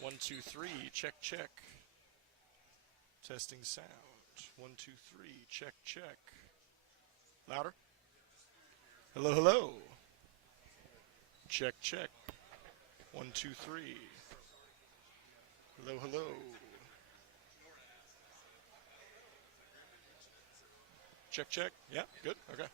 1, 2, 3, check, check. Testing sound. 1, 2, 3, check, check. Louder. Hello, hello. Check, check. 1, 2, 3. Hello, hello. Check, check. Yeah, good. Okay.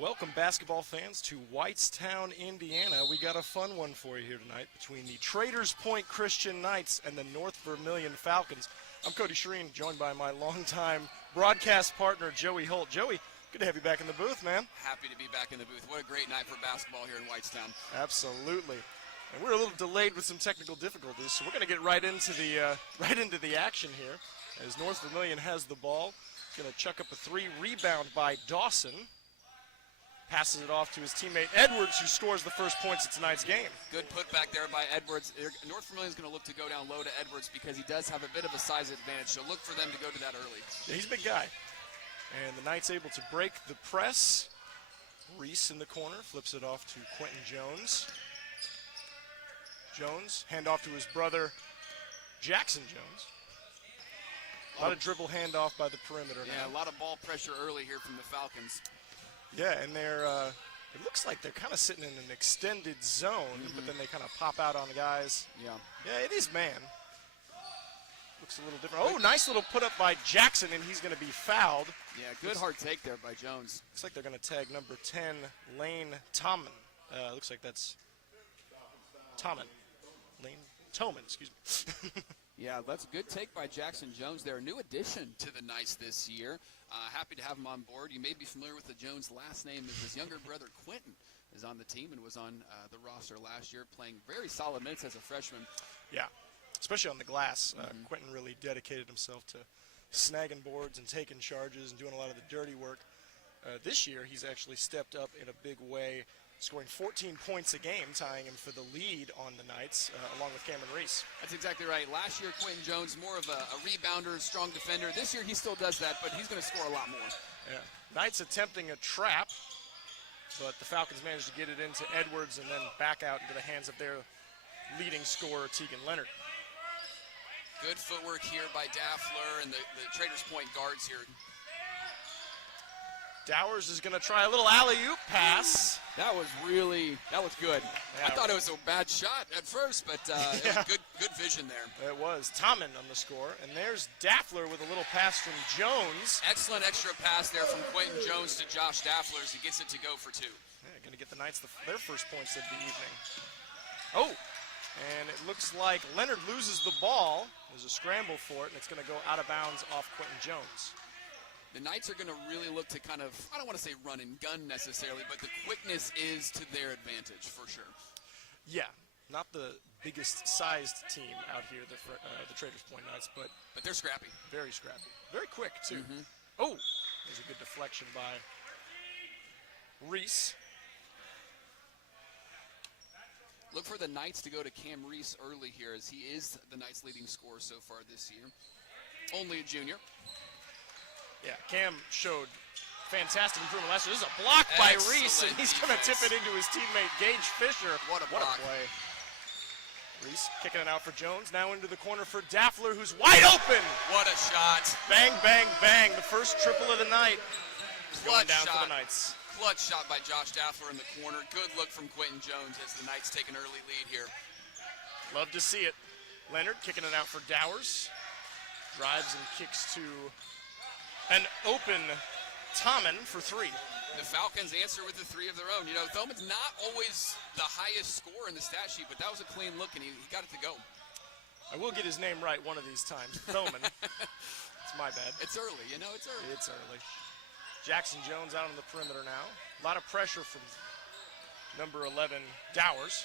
Welcome, basketball fans, to Whitestown, Indiana. We got a fun one for you here tonight between the Traders Point Christian Knights and the North Vermillion Falcons. I'm Cody Shreen, joined by my longtime broadcast partner, Joey Holt. Joey, good to have you back in the booth, man. Happy to be back in the booth. What a great night for basketball here in Whitestown. Absolutely. And we're a little delayed with some technical difficulties, so we're going to get right into the action here as North Vermillion has the ball. Going to chuck up a three, rebound by Dawson. Passes it off to his teammate Edwards, who scores the first points of tonight's game. Good putback there by Edwards. North Vermillion is going to look to go down low to Edwards because he does have a bit of a size advantage, so look for them to go to that early. Yeah, he's a big guy. And the Knights able to break the press. Reese in the corner flips it off to Quentin Jones. Jones, handoff to his brother, Jackson Jones. A lot of dribble handoff by the perimeter now. Yeah, a lot of ball pressure early here from the Falcons. Yeah, and they're, it looks like they're kind of sitting in an extended zone, but then they kind of pop out on the guys. Yeah. Yeah, it is man. Looks a little different. Oh, nice little put up by Jackson, and he's going to be fouled. Yeah, good hard take there by Jones. Looks like they're going to tag number 10, Lane Tomlin. Looks like that's Tomlin. Lane Toman, excuse me. Yeah, that's a good take by Jackson Jones there. A new addition to the Knights this year. Happy to have him on board. You may be familiar with the Jones last name, as his younger brother Quentin is on the team and was on the roster last year, playing very solid minutes as a freshman. Yeah, especially on the glass. Quentin really dedicated himself to snagging boards and taking charges and doing a lot of the dirty work. This year, he's actually stepped up in a big way, scoring 14 points a game, tying him for the lead on the Knights, along with Cameron Reese. That's exactly right. Last year, Quentin Jones, more of a rebounder, strong defender. This year, he still does that, but he's going to score a lot more. Yeah. Knights attempting a trap, but the Falcons managed to get it into Edwards and then back out into the hands of their leading scorer, Tegan Leonard. Good footwork here by Daffler and the Traders Point guards here. Dowers is going to try a little alley-oop pass. That was good. Yeah. I thought it was a bad shot at first, but it was good vision there. It was. Tomlin on the score, and there's Daffler with a little pass from Jones. Excellent extra pass there from Quentin Jones to Josh Daffler as he gets it to go for two. Yeah, going to get the Knights their first points of the evening. Oh, and it looks like Leonard loses the ball. There's a scramble for it, and it's going to go out of bounds off Quentin Jones. The Knights are going to really look to kind of, I don't want to say run and gun necessarily, but the quickness is to their advantage for sure. Yeah, not the biggest sized team out here, the Traders Point Knights, but they're scrappy. Very scrappy. Very quick, too. Oh, there's a good deflection by Reese. Look for the Knights to go to Cam Reese early here, as he is the Knights' leading scorer so far this year. Only a junior. Yeah, Cam showed fantastic improvement last year. This is a block by Reese, and he's going to tip it into his teammate, Gage Fisher. What a block. Play. Reese kicking it out for Jones, now into the corner for Daffler, who's wide open. What a shot. Bang, bang, bang. The first triple of the night. Clutch going down shot. for the Knights. Clutch shot by Josh Daffler in the corner. Good look from Quentin Jones as the Knights take an early lead here. Love to see it. Leonard kicking it out for Dowers. Drives and kicks to an open Tomlin for three. The Falcons answer with the three of their own. You know, Thoman's not always the highest score in the stat sheet, but that was a clean look, and he got it to go. I will get his name right one of these times. Thoman. It's my bad. It's early, you know, it's early. It's early. Jackson Jones out on the perimeter now. A lot of pressure from number 11, Dowers.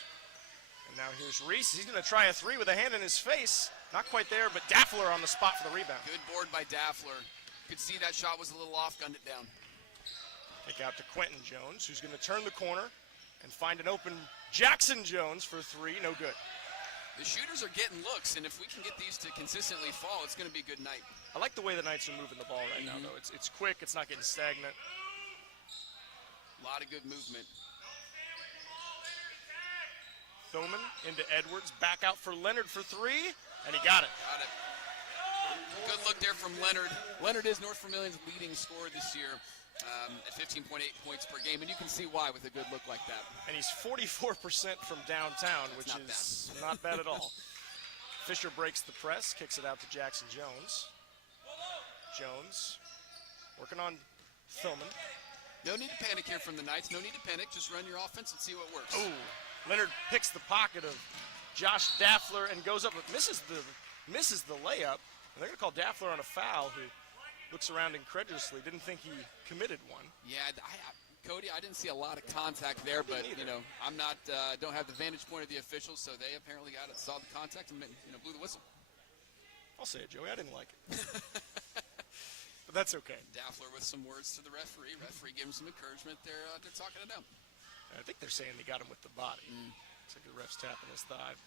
And now here's Reese. He's going to try a three with a hand in his face. Not quite there, but Daffler on the spot for the rebound. Good board by Daffler. Could see that shot was a little off, gunned it down. Kick out to Quentin Jones, who's going to turn the corner and find an open Jackson Jones for three. No good. The shooters are getting looks, and if we can get these to consistently fall, it's going to be a good night. I like the way the Knights are moving the ball right now, though. It's quick. It's not getting stagnant. A lot of good movement. Thoman into Edwards. Back out for Leonard for three, and he got it. Got it. Good look there from Leonard. Leonard is North Vermillion's leading scorer this year at 15.8 points per game, and you can see why with a good look like that. And he's 44% from downtown, which is not bad at all. Fisher breaks the press, kicks it out to Jackson Jones. Jones working on Thoman. No need to panic here from the Knights. No need to panic. Just run your offense and see what works. Oh, Leonard picks the pocket of Josh Daffler and goes up, but misses the layup. And they're going to call Daffler on a foul, who looks around incredulously. Didn't think he committed one. Yeah, Cody, I didn't see a lot of contact there, but you know, I'm not don't have the vantage point of the officials, so they apparently saw the contact and blew the whistle. I'll say it, Joey. I didn't like it, but that's okay. Daffler with some words to the referee. Referee gave him some encouragement. They're talking it out. I think they're saying they got him with the body. Looks like the ref's tapping his thigh.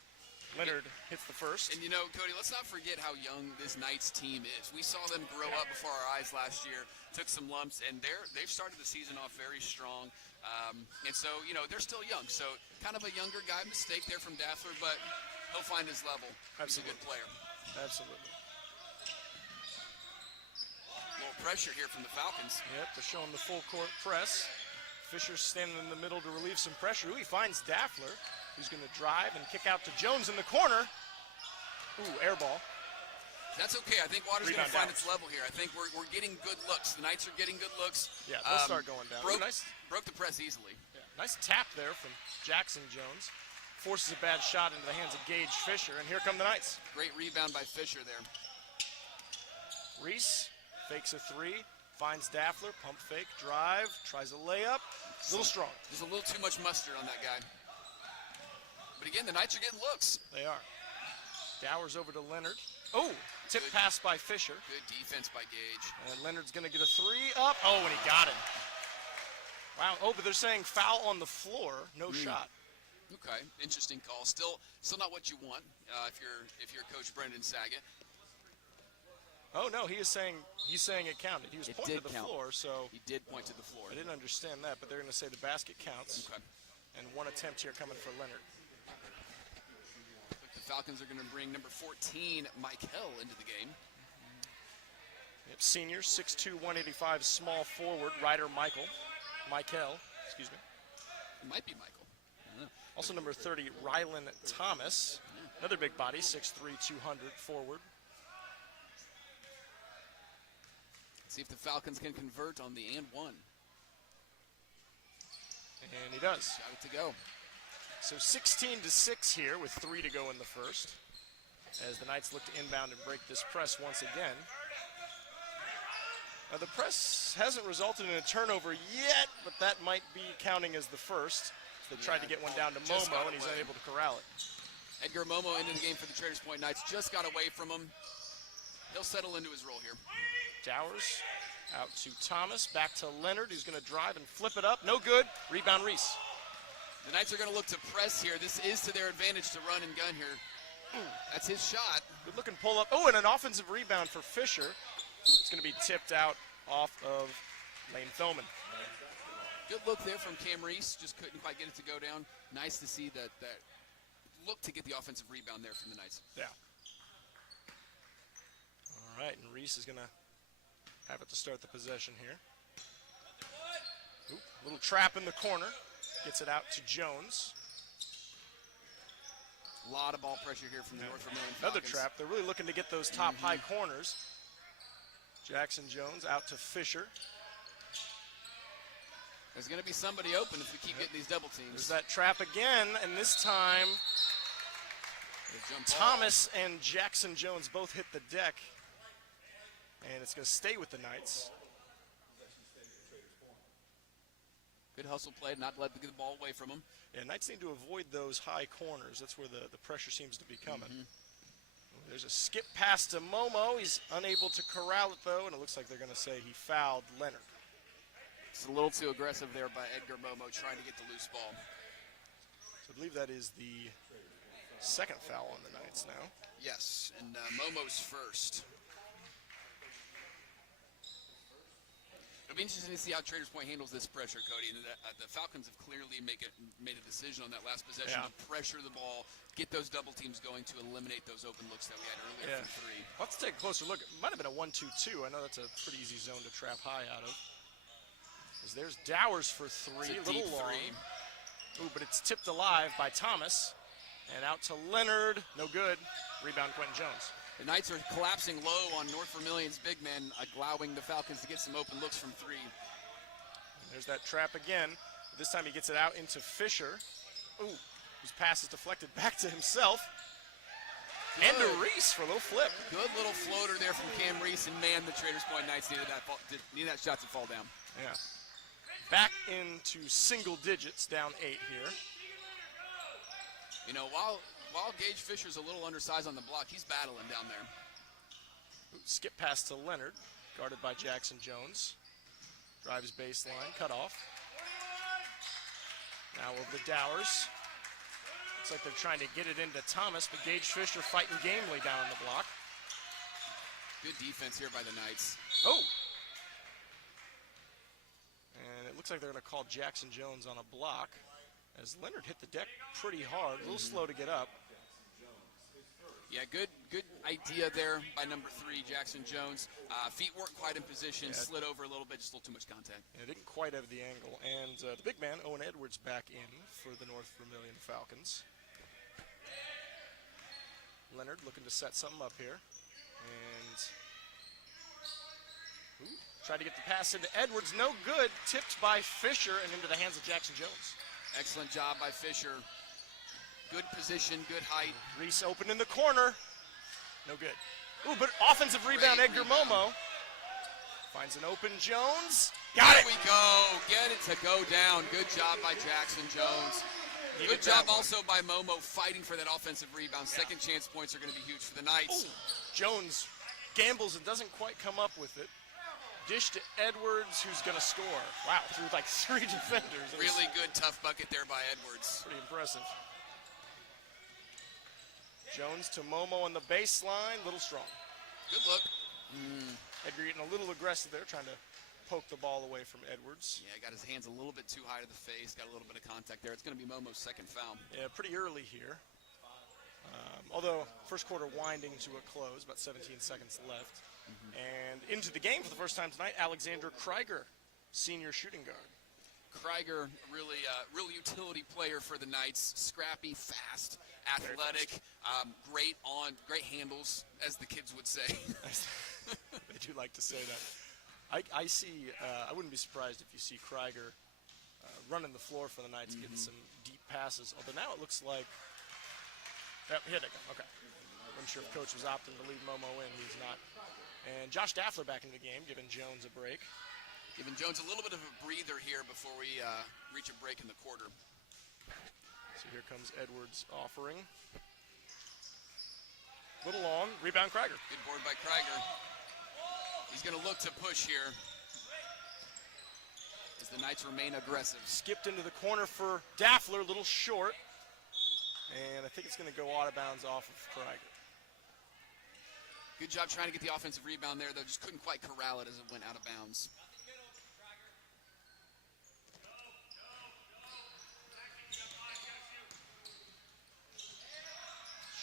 Leonard hits the first. And you know, Cody, let's not forget how young this Knights team is. We saw them grow up before our eyes last year, took some lumps, and they've started the season off very strong. And so, you know, they're still young. So kind of a younger guy mistake there from Daffler, but he'll find his level. He's a good player. Absolutely. A little pressure here from the Falcons. Yep, they're showing the full court press. Fisher's standing in the middle to relieve some pressure. Ooh, he finds Daffler, who's going to drive and kick out to Jones in the corner. Ooh, air ball. That's okay. I think Water's going to find its level here. I think we're getting good looks. The Knights are getting good looks. Yeah, they'll start going down. Broke the press easily. Yeah, nice tap there from Jackson Jones. Forces a bad shot into the hands of Gage Fisher, and here come the Knights. Great rebound by Fisher there. Reese fakes a three, finds Daffler, pump fake, drive, tries a layup. A little strong. There's a little too much mustard on that guy. But again, the Knights are getting looks. They are. Dowers over to Leonard. Oh, tip pass by Fisher. Good defense by Gage. And Leonard's going to get a three up. Oh, and he got him. Wow. Oh, but they're saying foul on the floor, no shot. Okay, interesting call. Still not what you want if you're Coach Brendan Saget. Oh no, he's saying it counted. He was pointing to the floor, so he did point to the floor. I didn't understand that, but they're going to say the basket counts. Okay. And one attempt here coming for Leonard. The Falcons are going to bring number 14, Mike Hill, into the game. Yep, senior, 6'2", 185, small forward, Ryder Mike Hill, excuse me. It might be Michael. Also number 30, Rylan Thomas, another big body, 6'3", 200, forward. See if the Falcons can convert on the and one. And he does. Got it to go. So 16-6 here with 3 to go in the first, as the Knights look to inbound and break this press once again. Now the press hasn't resulted in a turnover yet, but that might be counting as the first. They tried to get one down to Momo, and he's unable to corral it. Edgar Momo into the game for the Traders Point Knights. Just got away from him. He'll settle into his role here. Dowers out to Thomas, back to Leonard, who's going to drive and flip it up. No good. Rebound Reese. The Knights are going to look to press here. This is to their advantage to run and gun here. That's his shot. Good looking pull up. Oh, and an offensive rebound for Fisher. It's going to be tipped out off of Lane Thoman. Good look there from Cam Reese. Just couldn't quite get it to go down. Nice to see that look to get the offensive rebound there from the Knights. Yeah. All right, and Reese is going to have it to start the possession here. Oop, little trap in the corner. Gets it out to Jones. A lot of ball pressure here from the North Vermillion Falcons. Another trap. They're really looking to get those top high corners. Jackson Jones out to Fisher. There's going to be somebody open if we keep getting these double teams. There's that trap again, and this time Thomas and Jackson Jones both hit the deck, and it's going to stay with the Knights. Good hustle play, not let the ball away from them. Yeah, Knights need to avoid those high corners. That's where the pressure seems to be coming. There's a skip pass to Momo. He's unable to corral it, though, and it looks like they're going to say he fouled Leonard. It's a little too aggressive there by Edgar Momo trying to get the loose ball. So I believe that is the second foul on the Knights now. Yes, and Momo's first. It'll be interesting to see how Traders Point handles this pressure, Cody. And the Falcons have clearly made a decision on that last possession to pressure the ball, get those double teams going to eliminate those open looks that we had earlier from three. Let's take a closer look. It might have been a 1-2-2. I know that's a pretty easy zone to trap high out of. As there's Dowers for three, a little deep long. three. Ooh, but it's tipped alive by Thomas. And out to Leonard, no good. Rebound Quentin Jones. The Knights are collapsing low on North Vermillion's big men, allowing the Falcons to get some open looks from three. And there's that trap again. This time he gets it out into Fisher. Ooh, whose pass is deflected back to himself. Good. And to Reese for a little flip. Good little floater there from Cam Reese, and man, the Traders Point Knights needed that shot to fall down. Yeah. Back into single digits, down 8 here. You know, while Gage Fisher's a little undersized on the block, he's battling down there. Ooh, skip pass to Leonard, guarded by Jackson Jones. Drives baseline, cut off. Now over to Dowers. Looks like they're trying to get it into Thomas, but Gage Fisher fighting gamely down on the block. Good defense here by the Knights. Oh! And it looks like they're going to call Jackson Jones on a block as Leonard hit the deck pretty hard, a little slow to get up. Yeah, good idea there by number 3, Jackson Jones. Feet weren't quite in position, slid over a little bit, just a little too much contact. Yeah, didn't quite have the angle. And the big man, Owen Edwards, back in for the North Vermillion Falcons. Leonard looking to set something up here. And tried to get the pass into Edwards, no good. Tipped by Fisher and into the hands of Jackson Jones. Excellent job by Fisher. Good position, good height. Reese open in the corner. No good. Ooh, but offensive rebound, Great Edgar rebound. Momo. Finds an open Jones. Got it! There we go. Get it to go down. Good job by Jackson Jones. Good job also by Momo fighting for that offensive rebound. Second chance points are going to be huge for the Knights. Ooh. Jones gambles and doesn't quite come up with it. Dish to Edwards, who's going to score. Wow, through like 3 defenders. Really good, tough bucket there by Edwards. Pretty impressive. Jones to Momo on the baseline, little strong. Good look. Edgar getting a little aggressive there, trying to poke the ball away from Edwards. Yeah, got his hands a little bit too high to the face, got a little bit of contact there. It's going to be Momo's second foul. Yeah, pretty early here. Although first quarter winding to a close, about 17 seconds left. And into the game for the first time tonight, Alexander Krieger, senior shooting guard. Krieger, really real utility player for the Knights. Scrappy, fast, athletic, great handles, as the kids would say. They do like to say that. I see. I wouldn't be surprised if you see Krieger running the floor for the Knights, getting some deep passes. Although now it looks like. Yep, here they go. Okay. Wasn't sure if Coach was opting to leave Momo in. He's not. And Josh Daffler back in the game, giving Jones a break. Giving Jones a little bit of a breather here before we reach a break in the quarter. So here comes Edwards offering. Little long, rebound Krieger. Good board by Krieger. He's going to look to push here as the Knights remain aggressive. Skipped into the corner for Daffler, a little short. And I think it's going to go out of bounds off of Krieger. Good job trying to get the offensive rebound there, though. Just couldn't quite corral it as it went out of bounds.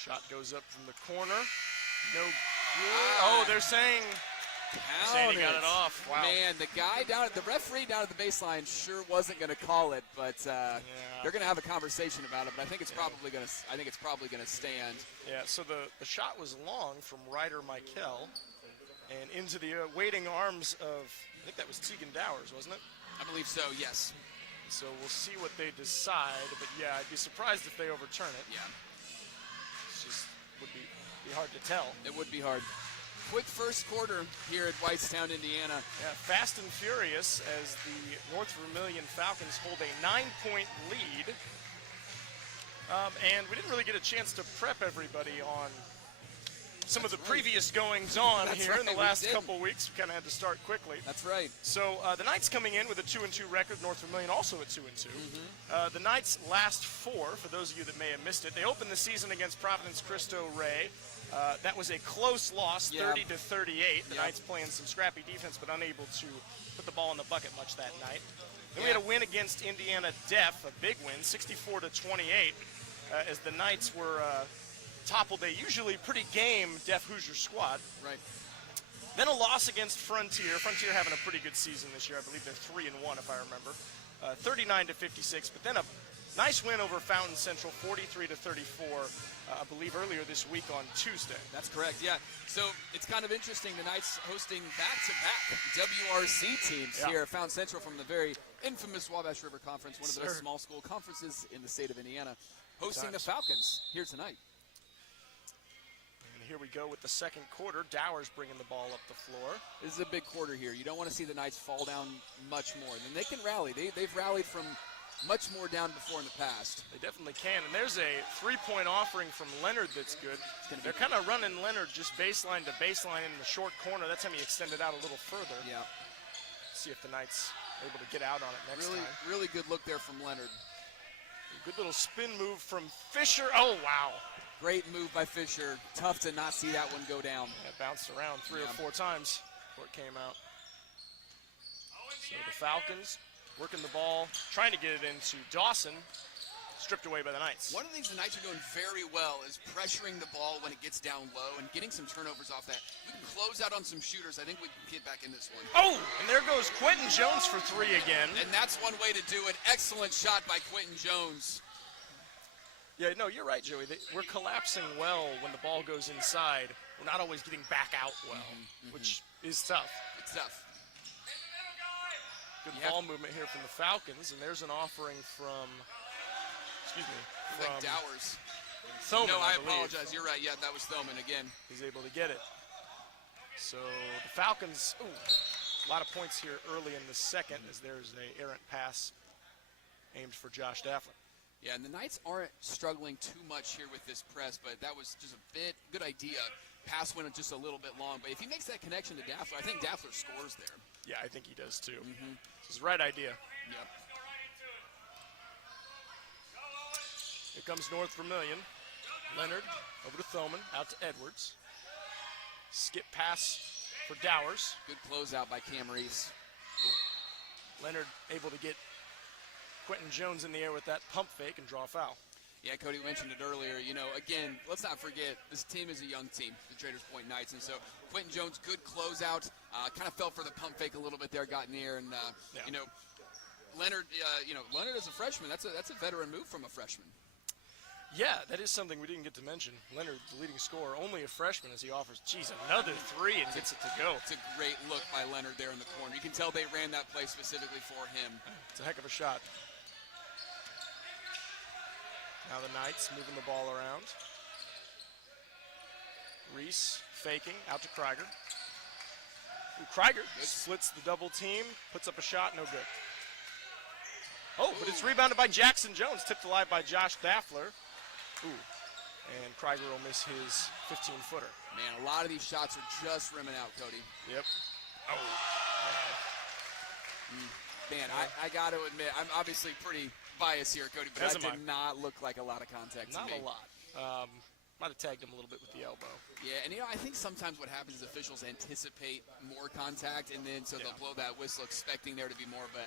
Shot goes up from the corner. No good. Oh, they're saying he got it off. Wow. Man, the referee down at the baseline sure wasn't going to call it, but they're going to have a conversation about it. But I think it's probably going to stand. Yeah. So the shot was long from Ryder Michael, and into the waiting arms of, I think that was Tegan Dowers, wasn't it? I believe so. Yes. So we'll see what they decide. But yeah, I'd be surprised if they overturn it. Yeah. It's just would be hard to tell. It would be hard. Quick first quarter here at Whitestown, Indiana. Yeah, fast and furious as the North Vermillion Falcons hold a 9-point lead. And we didn't really get a chance to prep everybody on some of the previous goings-on here in the last couple weeks. We kind of had to start quickly. That's right. So the Knights coming in with a 2-2 record, North Vermillion also at 2-2. The Knights' last 4, for those of you that may have missed it, they opened the season against Providence Cristo Rey. That was a close loss, 30-38. The Knights playing some scrappy defense, but unable to put the ball in the bucket much that night. Then we had a win against Indiana Def, a big win, 64-28, as the Knights were toppled a usually pretty game Def Hoosier squad. Right. Then a loss against Frontier. Frontier having a pretty good season this year. I believe they're 3-1 if I remember. 39-56, but then a nice win over Fountain Central, 43-34. I believe earlier this week on Tuesday. That's correct, yeah. So it's kind of interesting, the Knights hosting back-to-back WRC teams here at Fountain Central from the very infamous Wabash River Conference, one of the best small school conferences in the state of Indiana, hosting the Falcons here tonight. And here we go with the second quarter. Dowers bringing the ball up the floor. This is a big quarter here. You don't want to see the Knights fall down much more. And they can rally. They've rallied from much more down before in the past. They definitely can. And there's a three-point offering from Leonard that's good. They're kind of running Leonard just baseline to baseline in the short corner. That's how he extended out a little further. Yeah. See if the Knights are able to get out on it next time. Really good look there from Leonard. Good little spin move from Fisher. Oh, wow. Great move by Fisher. Tough to not see that one go down. It bounced around three or four times before it came out. So the Falcons working the ball, trying to get it into Dawson. Stripped away by the Knights. One of the things the Knights are doing very well is pressuring the ball when it gets down low and getting some turnovers off that. We can close out on some shooters. I think we can get back in this one. Oh, and there goes Quentin Jones for three again. And that's one way to do it. Excellent shot by Quentin Jones. Yeah, no, you're right, Joey. We're collapsing well when the ball goes inside. We're not always getting back out well, which is tough. It's tough. Good ball movement here from the Falcons, and there's an offering from... Excuse me. Like Dowers. Thoman, no, I believe. apologize. You're right. Yeah, that was Thoman again. He's able to get it. So the Falcons, a lot of points here early in the second as there's an errant pass aimed for Josh Daffler. Yeah, and the Knights aren't struggling too much here with this press, but that was just a good idea. Pass went just a little bit long, but if he makes that connection to Daffler, I think Daffler scores there. Yeah, I think he does too. It's the right idea. Yep. Here comes North Vermillion. Leonard over to Thoman, out to Edwards. Skip pass for Dowers. Good closeout by Cam Reese. Leonard able to get Quentin Jones in the air with that pump fake and draw a foul. Yeah, Cody mentioned it earlier. You know, again, let's not forget, this team is a young team, the Traders Point Knights, and so Quentin Jones, good closeout. Kind of fell for the pump fake a little bit there, got in the air, and, you know, Leonard, Leonard as a freshman, that's a veteran move from a freshman. Yeah, that is something we didn't get to mention. Leonard, the leading scorer, only a freshman as he offers, another three and gets it to go. It's a great look by Leonard there in the corner. You can tell they ran that play specifically for him. It's a heck of a shot. Now the Knights moving the ball around. Reese faking, out to Krieger. Krieger splits the double team, puts up a shot, no good. Oh, but it's rebounded by Jackson Jones, tipped alive by Josh Daffler. And Krieger will miss his 15-footer. Man, a lot of these shots are just rimming out, Cody. Yep. Man, I got to admit, I'm obviously pretty biased here, Cody, but that did not look like a lot of contact to me. Not a lot. Might have tagged him a little bit with the elbow. Yeah, and I think sometimes what happens is officials anticipate more contact, and then so they'll blow that whistle expecting there to be more, but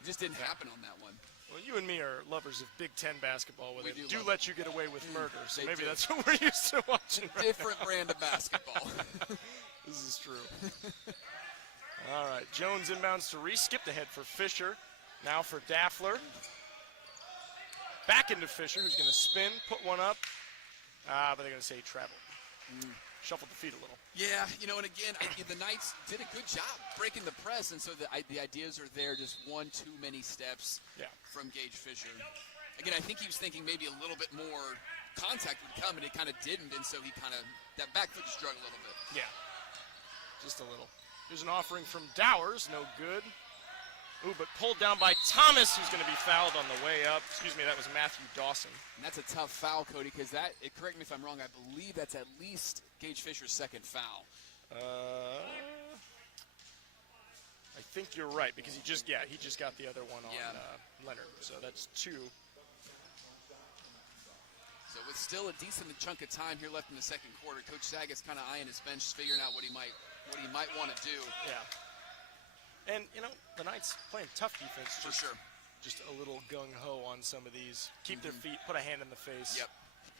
it just didn't happen on that one. Well, you and me are lovers of Big Ten basketball, where they do love let you get away with murder, so maybe do. that's what we're used to watching. Different brand of basketball. This is true. All right, Jones inbounds to Reese, skipped ahead for Fisher. Now for Daffler. Back into Fisher, who's going to spin, put one up. But they're going to say travel. Shuffled the feet a little. Yeah, and again, the Knights did a good job breaking the press, and so the ideas are there, just one too many steps from Gage Fisher. Again, I think he was thinking maybe a little bit more contact would come, and it kind of didn't, and so he that back foot just drug a little bit. Yeah, just a little. Here's an offering from Dowers, no good. But pulled down by Thomas, who's going to be fouled on the way up. Excuse me, that was Matthew Dawson. And that's a tough foul, Cody, because correct me if I'm wrong, I believe that's at least Gage Fisher's second foul. I think you're right, because he just got the other one on Leonard. So that's two. So with still a decent chunk of time here left in the second quarter, Coach Saget's kind of eyeing his bench, figuring out what he might want to do. Yeah. And, the Knights playing tough defense. For sure. Just a little gung-ho on some of these. Keep their feet, put a hand in the face. Yep.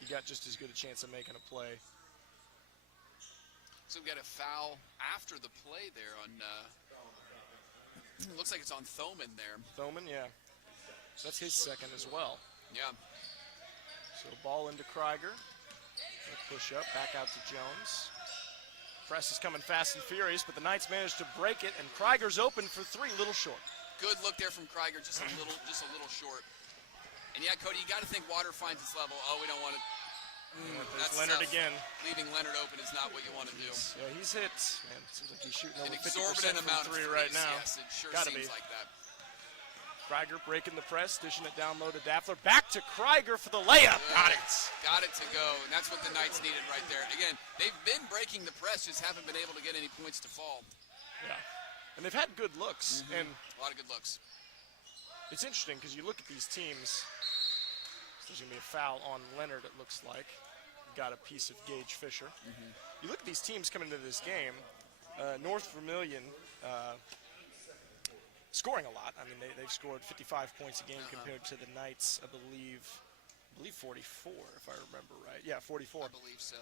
You got just as good a chance of making a play. So we've got a foul after the play there on, looks like it's on Thoman there. Thoman, yeah. That's his second as well. Yeah. So ball into Krieger. Push up, back out to Jones. Press is coming fast and furious, but the Knights managed to break it, and Krieger's open for three, little short. Good look there from Krieger, just a little short. And yeah, Cody, you got to think water finds its level. Oh, we don't want to. That's Leonard tough. again. Leaving Leonard open is not what you want to do. Yeah, he's hit. Man, it seems like he's shooting over an 50% exorbitant from amount three of right threes. now. Yes, it sure Gotta seems be. like that. Krieger breaking the press, dishing it down low to Daffler. Back to Krieger for the layup. Got it. Got it to go, and that's what the Knights needed right there. Again, they've been breaking the press, just haven't been able to get any points to fall. Yeah, and they've had good looks. And a lot of good looks. it's interesting because you look at these teams, There's going to be a foul on Leonard, it looks like. Got a piece of Gage Fisher. You look at these teams coming into this game. North Vermillion scoring a lot. I mean, they've scored 55 points a game compared to the Knights, I believe 44, if I remember right. Yeah, 44. I believe so.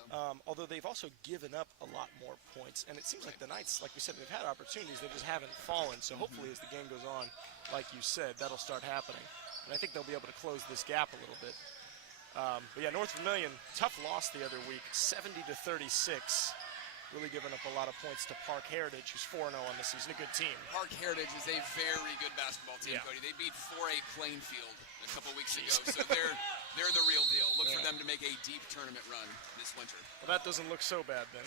Although they've also given up a lot more points. And it seems like the Knights, like we said, they've had opportunities. They just haven't fallen. So hopefully as the game goes on, like you said, that'll start happening. And I think they'll be able to close this gap a little bit. But yeah, North Vermillion, tough loss the other week, 70-36. Really giving up a lot of points to Park Heritage, who's 4-0 on the season. A good team. Park Heritage is a very good basketball team, Yeah. Cody. They beat 4A Plainfield a couple weeks ago, so they're the real deal. Look for them to make a deep tournament run this winter. Well, that doesn't look so bad then,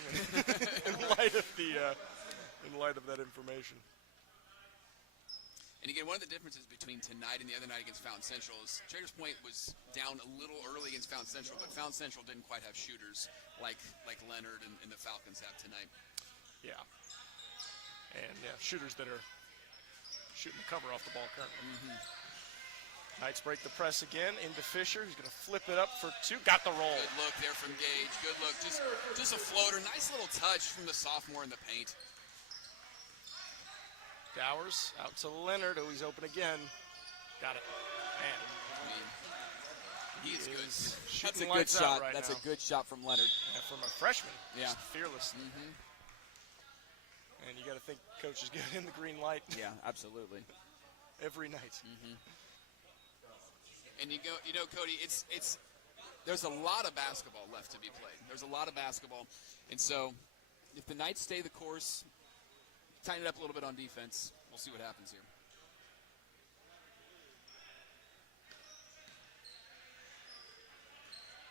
in light of that information. And again, one of the differences between tonight and the other night against Fountain Central is Traders Point was down a little early against Fountain Central, but Fountain Central didn't quite have shooters like Leonard and the Falcons have tonight. Yeah. And shooters that are shooting the cover off the ball currently. Knights break the press again into Fisher. He's going to flip it up for two. Got the roll. Good look there from Gage. Good look. Just a floater. Nice little touch from the sophomore in the paint. Dowers out to Leonard. Oh, he's open again. Got it. Man. I mean, he is good. Is That's shooting a good lights out shot. right That's now. a good shot from Leonard. Yeah, from a freshman. Yeah. Just fearless. And you got to think coach is giving him the green light Yeah, absolutely. every night. And you know, Cody, it's there's a lot of basketball left to be played. There's a lot of basketball, and so if the Knights stay the course, tighten it up a little bit on defense, we'll see what happens here.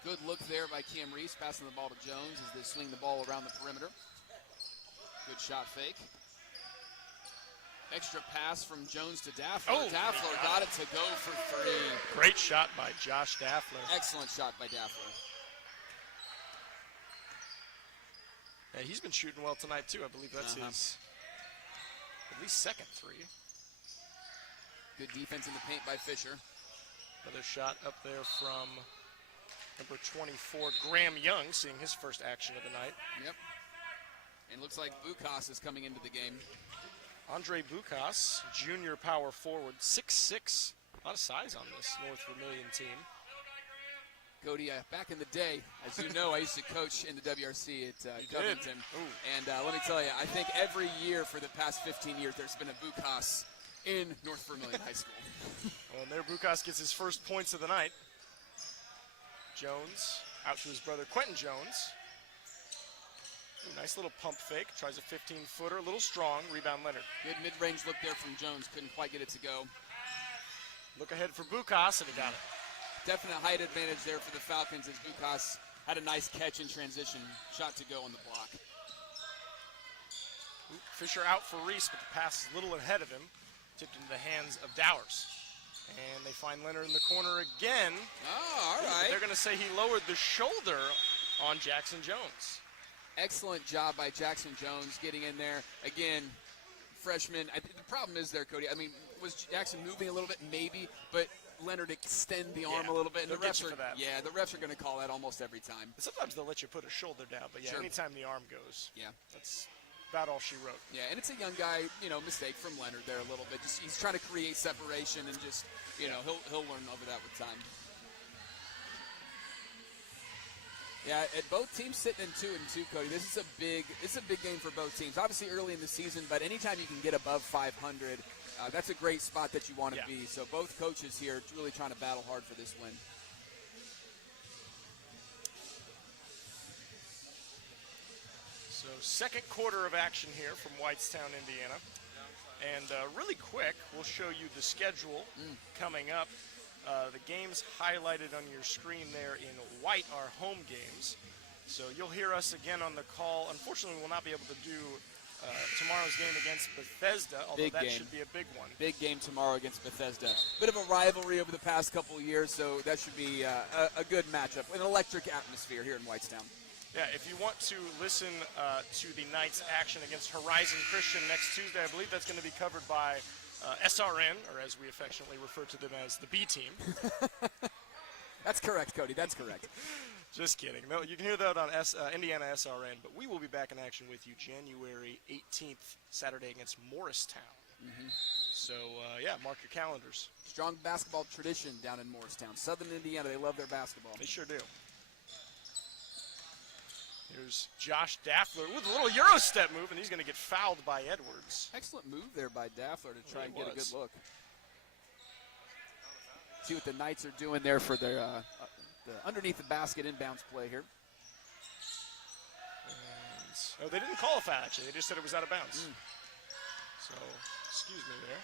Good look there by Cam Reese, passing the ball to Jones as they swing the ball around the perimeter. Good shot fake. Extra pass from Jones to Daffler. Oh, Daffler got it to go for three. Great shot by Josh Daffler. Excellent shot by Daffler. Yeah, he's been shooting well tonight, too. I believe that's his at least second three. Good defense in the paint by Fisher. Another shot up there from number 24, Graham Young, seeing his first action of the night. Yep. And looks like Bukas is coming into the game. Andre Bukas, junior power forward, 6'6". A lot of size on this North Vermillion team. Cody, back in the day, as you know, I used to coach in the WRC at Covington. And let me tell you, I think every year for the past 15 years, there's been a Bukas in North Vermillion High School. Well, and there Bukas gets his first points of the night. Jones out to his brother Quentin Jones. Ooh, nice little pump fake. Tries a 15-footer, a little strong. Rebound Leonard. Good mid-range look there from Jones. Couldn't quite get it to go. Look ahead for Bukas, and he got it. Definite height advantage there for the Falcons as Bukas had a nice catch in transition. Shot to go on the block. Ooh, Fisher out for Reese, but the pass is a little ahead of him. Tipped into the hands of Dowers. And they find Leonard in the corner again. Oh, all But right. they're going to say he lowered the shoulder on Jackson Jones. Excellent job by Jackson Jones getting in there. Again, freshman. The problem is there, Cody. I mean, was Jackson moving a little bit? Maybe. But Leonard extend the arm a little bit. And they'll the get refs you for that. Yeah, the refs are going to call that almost every time. Sometimes they'll let you put a shoulder down, but yeah, Sure. anytime the arm goes, Yeah. that's about all she wrote. Yeah, and it's a young guy, mistake from Leonard there a little bit. Just he's trying to create separation and just, he'll learn over that with time. Yeah, and both teams sitting in 2-2, Cody. This is a big game for both teams. Obviously early in the season, but anytime you can get above 500, that's a great spot that you want to be. So both coaches here really trying to battle hard for this win. So second quarter of action here from Whitestown, Indiana. And really quick, we'll show you the schedule coming up. The games highlighted on your screen there in white are home games. So you'll hear us again on the call. Unfortunately, we'll not be able to do tomorrow's game against Bethesda, although Big that game. should be a big one. Big game tomorrow against Bethesda. Bit of a rivalry over the past couple of years, so that should be a good matchup. An electric atmosphere here in Whitestown. Yeah, if you want to listen to the Knights' action against Horizon Christian next Tuesday, I believe that's going to be covered by SRN, or as we affectionately refer to them as the B team. That's correct, Cody. That's correct. Just kidding. No, you can hear that on Indiana SRN, but we will be back in action with you January 18th, Saturday against Morristown. So, yeah, mark your calendars. Strong basketball tradition down in Morristown. Southern Indiana, they love their basketball. They sure do. Here's Josh Daffler with a little Euro step move, and he's going to get fouled by Edwards. Excellent move there by Daffler to try and get a good look. See what the Knights are doing there for their the underneath the basket inbounds play here. And, oh, they didn't call a foul, actually. They just said it was out of bounds. So, excuse me there.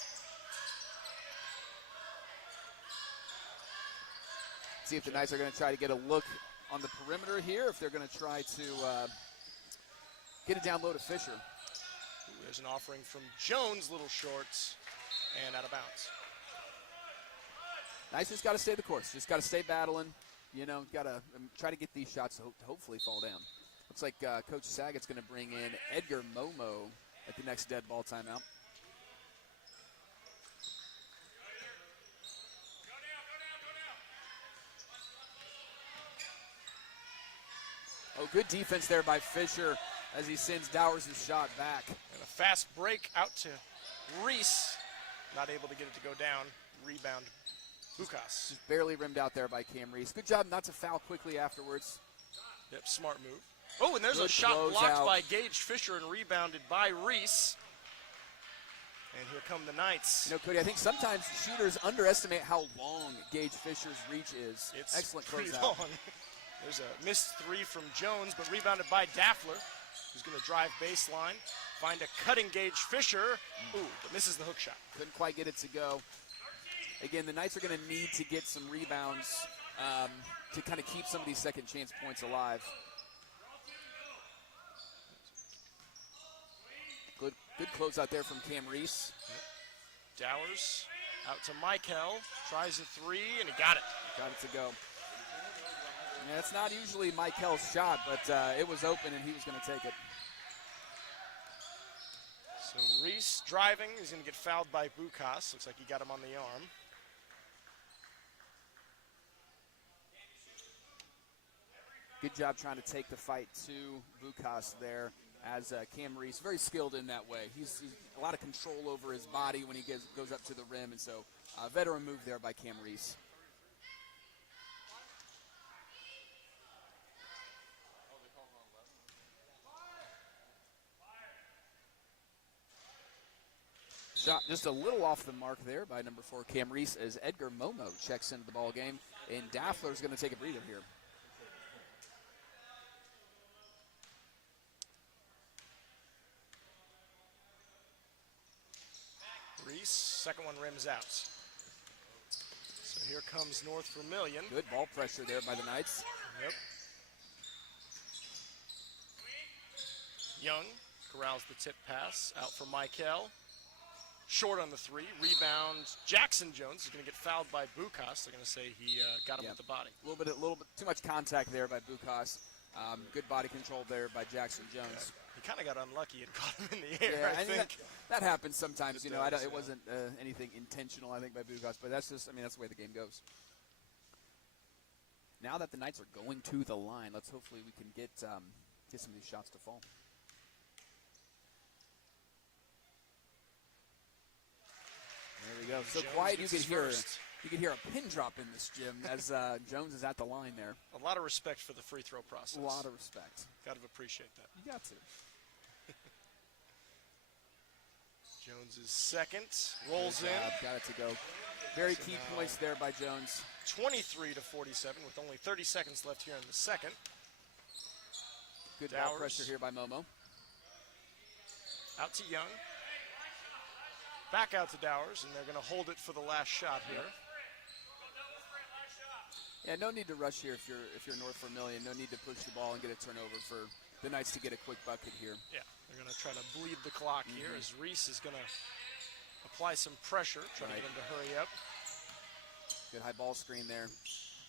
See if the Knights are going to try to get a look on the perimeter here, if they're going to try to get it down low to Fisher. Ooh, there's an offering from Jones, little shorts, and out of bounds. Knights just got to stay the course. Just got to stay battling. You know, got to try to get these shots to hopefully fall down. Looks like Coach Saget's going to bring in Edgar Momo at the next dead ball timeout. Oh, good defense there by Fisher as he sends Dowers' shot back. And a fast break out to Reese. Not able to get it to go down. Rebound, Bukas. Just barely rimmed out there by Cam Reese. Good job not to foul quickly afterwards. Yep, smart move. Oh, and there's Good a shot blocked closeout by Gage Fisher and rebounded by Reese. And here come the Knights. You know, Cody, I think sometimes shooters underestimate how long Gage Fisher's reach is. It's excellent pretty closeout. long. There's a missed three from Jones, but rebounded by Daffler, who's going to drive baseline, find a cutting Gage Fisher. Ooh, but misses the hook shot. Couldn't quite get it to go. Again, the Knights are going to need to get some rebounds to kind of keep some of these second chance points alive. Good close out there from Cam Reese. Dowers out to Michael, tries a three, and he got it. Got it to go. Yeah, it's not usually Michael's shot, but it was open and he was going to take it. So Reese driving, he's going to get fouled by Bukas. Looks like he got him on the arm. Good job trying to take the fight to Bukas there as Cam Reese, very skilled in that way. He's a lot of control over his body when he goes up to the rim, and so veteran move there by Cam Reese. Shot just a little off the mark there by number 4 Cam Reese as Edgar Momo checks into the ball game, and Daffler's going to take a breather here. Reese, second one rims out. So here comes North Vermillion. Good ball pressure there by the Knights. Yep. Young corrals the tip pass out for Michael. Short on the three. Rebound. Jackson Jones is going to get fouled by Bukas. They're going to say he got him with the body. A little bit too much contact there by Bukas. Good body control there by Jackson Jones. Yeah. He kind of got unlucky and caught him in the air, I think. That happens sometimes. It does, it wasn't anything intentional, I think, by Bukas, but that's just, that's the way the game goes. Now that the Knights are going to the line, let's hopefully we can get some of these shots to fall. There we go. So Jones quiet you gets could his hear. first. You could hear a pin drop in this gym as Jones is at the line there. A lot of respect for the free throw process. A lot of respect. Got to appreciate that. You got to. Jones is second. Rolls in. Got it to go. Very key points there by Jones. 23 to 47 with only 30 seconds left here in the second. Good Dowers. ball pressure here by Momo. Out to Young. Back out to Dowers, and they're going to hold it for the last shot here. Yeah, no need to rush here if you're North Vermillion. No need to push the ball and get a turnover for the Knights to get a quick bucket here. Yeah, they're going to try to bleed the clock here as Reese is going to apply some pressure, try to get him to hurry up. Good high ball screen there.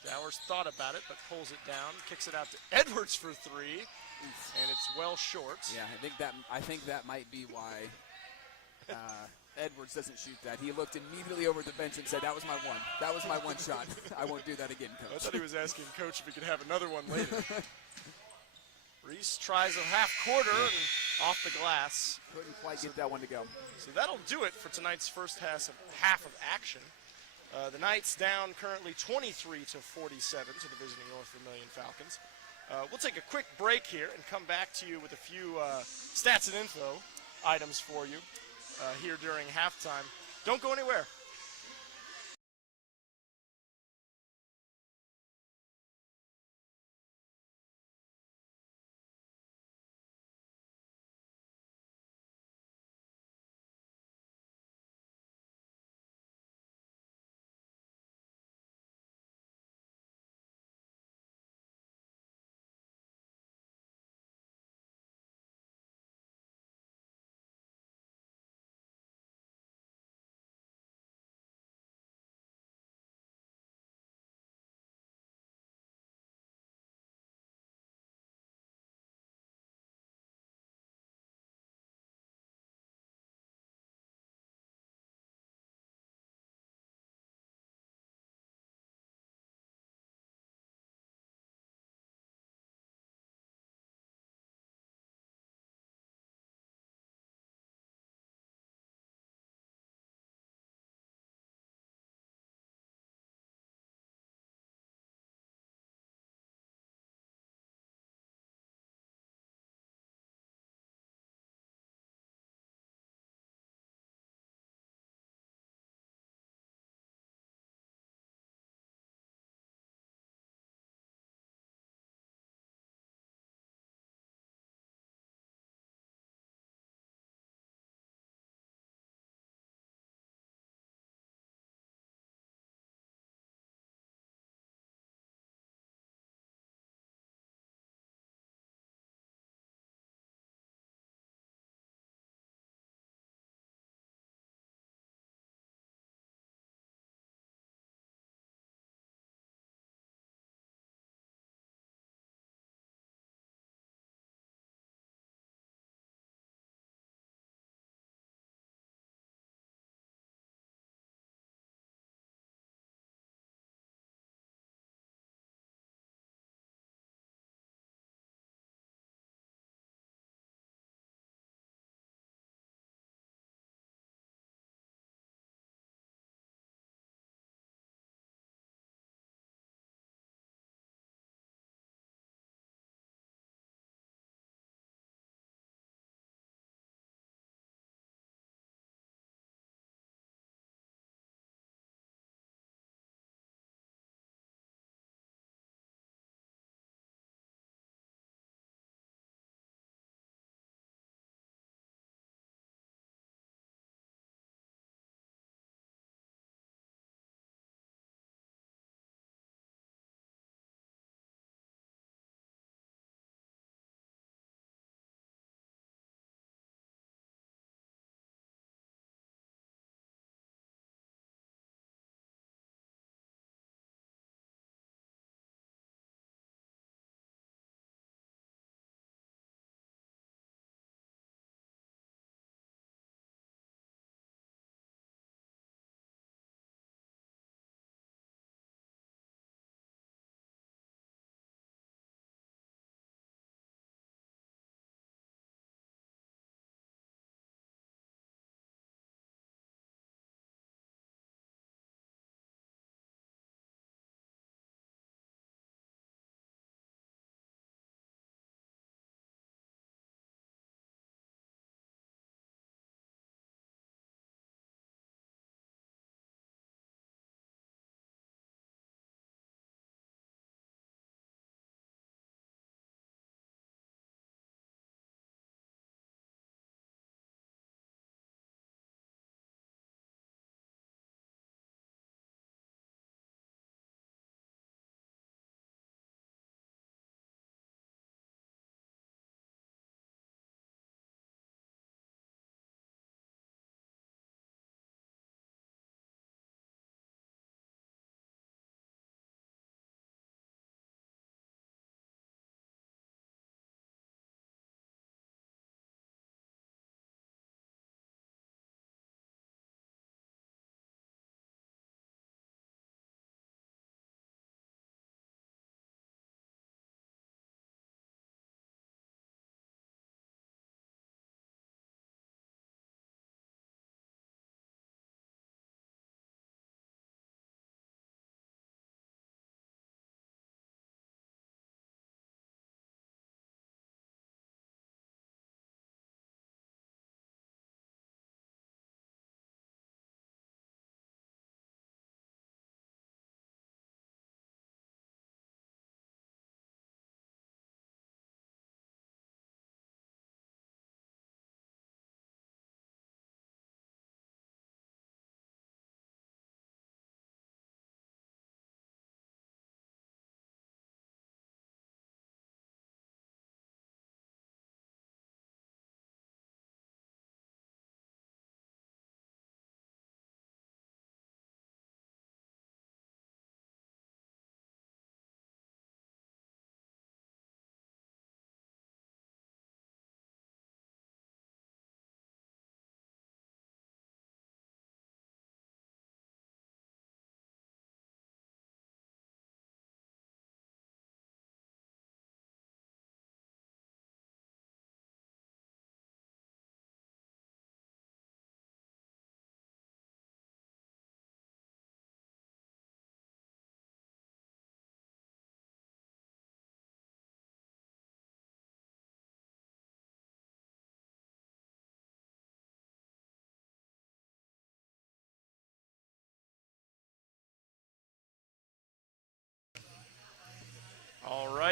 Dowers thought about it, but pulls it down, kicks it out to Edwards for three, and it's well short. Yeah, I think that might be why Edwards doesn't shoot that. He looked immediately over at the bench and said, that was my one. That was my one shot. I won't do that again, I Coach. thought he was asking Coach if he could have another one later. Reese tries a half quarter and off the glass. Couldn't quite get that one to go. So that'll do it for tonight's first half of action. The Knights down currently 23-47 to the visiting North Vermillion Falcons. We'll take a quick break here and come back to you with a few stats and info items for you here during halftime. Don't go anywhere.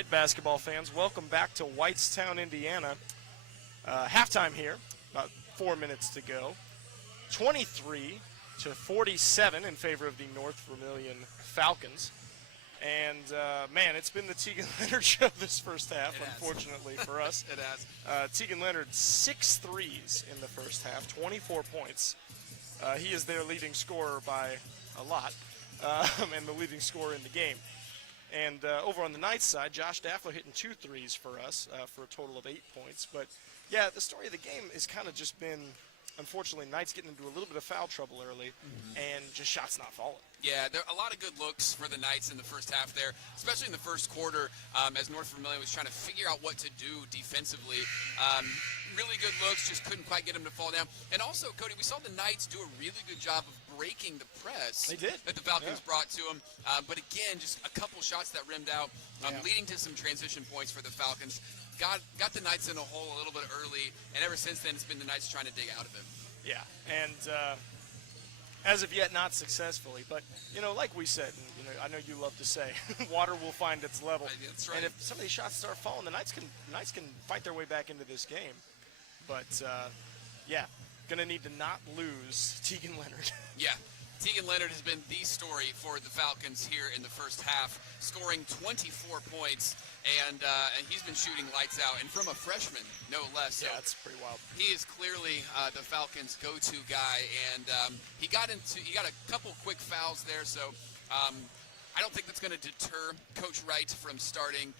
right, basketball fans, welcome back to Whitestown, Indiana. Halftime here, about 4 minutes to go. 23-47 in favor of the North Vermillion Falcons. And, man, it's been the Tegan Leonard show this first half, unfortunately for us. It has. Tegan Leonard, 6 threes in the first half, 24 points. He is their leading scorer by a lot, and the leading scorer in the game. And over on the Knights side, Josh Daffler hitting 2 threes for us for a total of 8 points. But, yeah, the story of the game has kind of just been, unfortunately, Knights getting into a little bit of foul trouble early and just shots not falling. Yeah, there are a lot of good looks for the Knights in the first half there, especially in the first quarter as North Vermillion was trying to figure out what to do defensively. Really good looks, just couldn't quite get them to fall down. And also, Cody, we saw the Knights do a really good job of breaking the press that the Falcons brought to them. But again, just a couple shots that rimmed out, leading to some transition points for the Falcons. Got the Knights in a hole a little bit early, and ever since then it's been the Knights trying to dig out of it. Yeah, and as of yet, not successfully. But, you know, like we said, and, you know, I know you love to say, water will find its level. That's right. And if some of these shots start falling, the Knights can fight their way back into this game. But, yeah, going to need to not lose Tegan Leonard. Yeah. Tegan Leonard has been the story for the Falcons here in the first half, scoring 24 points, and he's been shooting lights out, and from a freshman, no less. So yeah, that's pretty wild. he is clearly the Falcons' go-to guy, and he got a couple quick fouls there, so I don't think that's going to deter Coach Wright from starting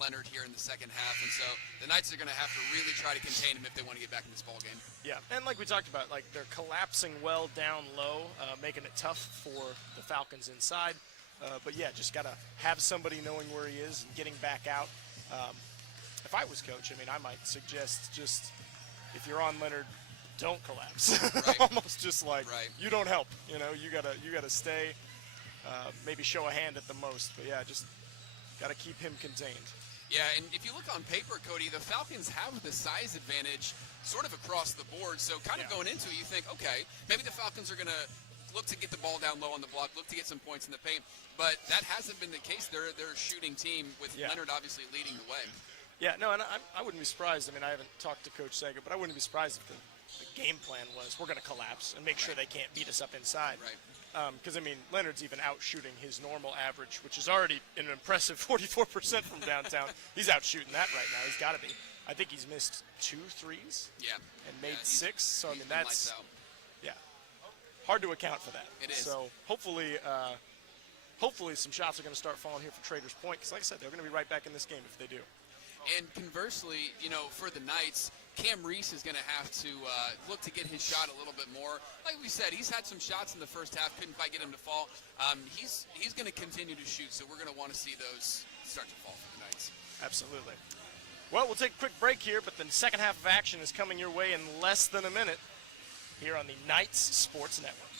Leonard here in the second half, and so the Knights are going to have to really try to contain him if they want to get back in this ball game. Yeah, and like we talked about, like they're collapsing well down low, making it tough for the Falcons inside. But yeah, just got to have somebody knowing where he is and getting back out. If I was coach, I mean, I might suggest just if you're on Leonard, don't collapse. Right. Almost just like you don't help. You know, you gotta stay. Maybe show a hand at the most. But yeah, just got to keep him contained. Yeah, and if you look on paper, Cody, the Falcons have the size advantage sort of across the board. So kind of going into it, you think, okay, maybe the Falcons are going to look to get the ball down low on the block, look to get some points in the paint. But that hasn't been the case. They're a shooting team with Leonard obviously leading the way. Yeah, no, and I wouldn't be surprised. I mean, I haven't talked to Coach Sager, but I wouldn't be surprised if the game plan was we're going to collapse and make sure they can't beat us up inside. Right. Because, I mean, Leonard's even out-shooting his normal average, which is already an impressive 44% from downtown. He's out-shooting that right now. He's got to be. I think he's missed 2 threes and made 6. So, I mean, that's hard to account for that. It is. So, hopefully some shots are going to start falling here for Traders Point because, like I said, they're going to be right back in this game if they do. And conversely, you know, for the Knights, Cam Reese is going to have to look to get his shot a little bit more. Like we said, he's had some shots in the first half, couldn't quite get him to fall. He's going to continue to shoot, so we're going to want to see those start to fall for the Knights. Absolutely. Well, we'll take a quick break here, but the second half of action is coming your way in less than a minute here on the Knights Sports Network.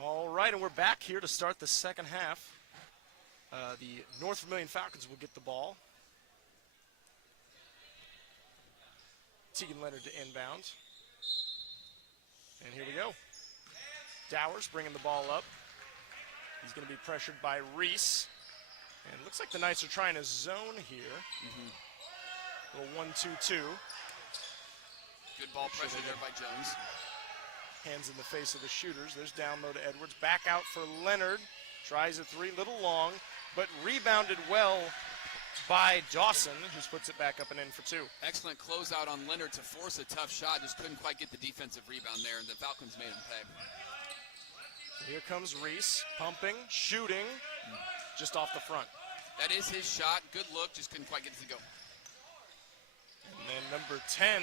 All right, and we're back here to start the second half. The North Vermillion Falcons will get the ball. Tegan Leonard to inbound. And here we go. Dowers bringing the ball up. He's going to be pressured by Reese. And it looks like the Knights are trying to zone here. A little 1-2-2. Good ball pressure there by Jones. Hands in the face of the shooters. There's down low to Edwards. Back out for Leonard. Tries a 3, little long, but rebounded well by Dawson, who puts it back up and in for 2. Excellent closeout on Leonard to force a tough shot. Just couldn't quite get the defensive rebound there, and the Falcons made him pay. Here comes Reese, pumping, shooting, just off the front. That is his shot. Good look, just couldn't quite get it to go. And then Number 10,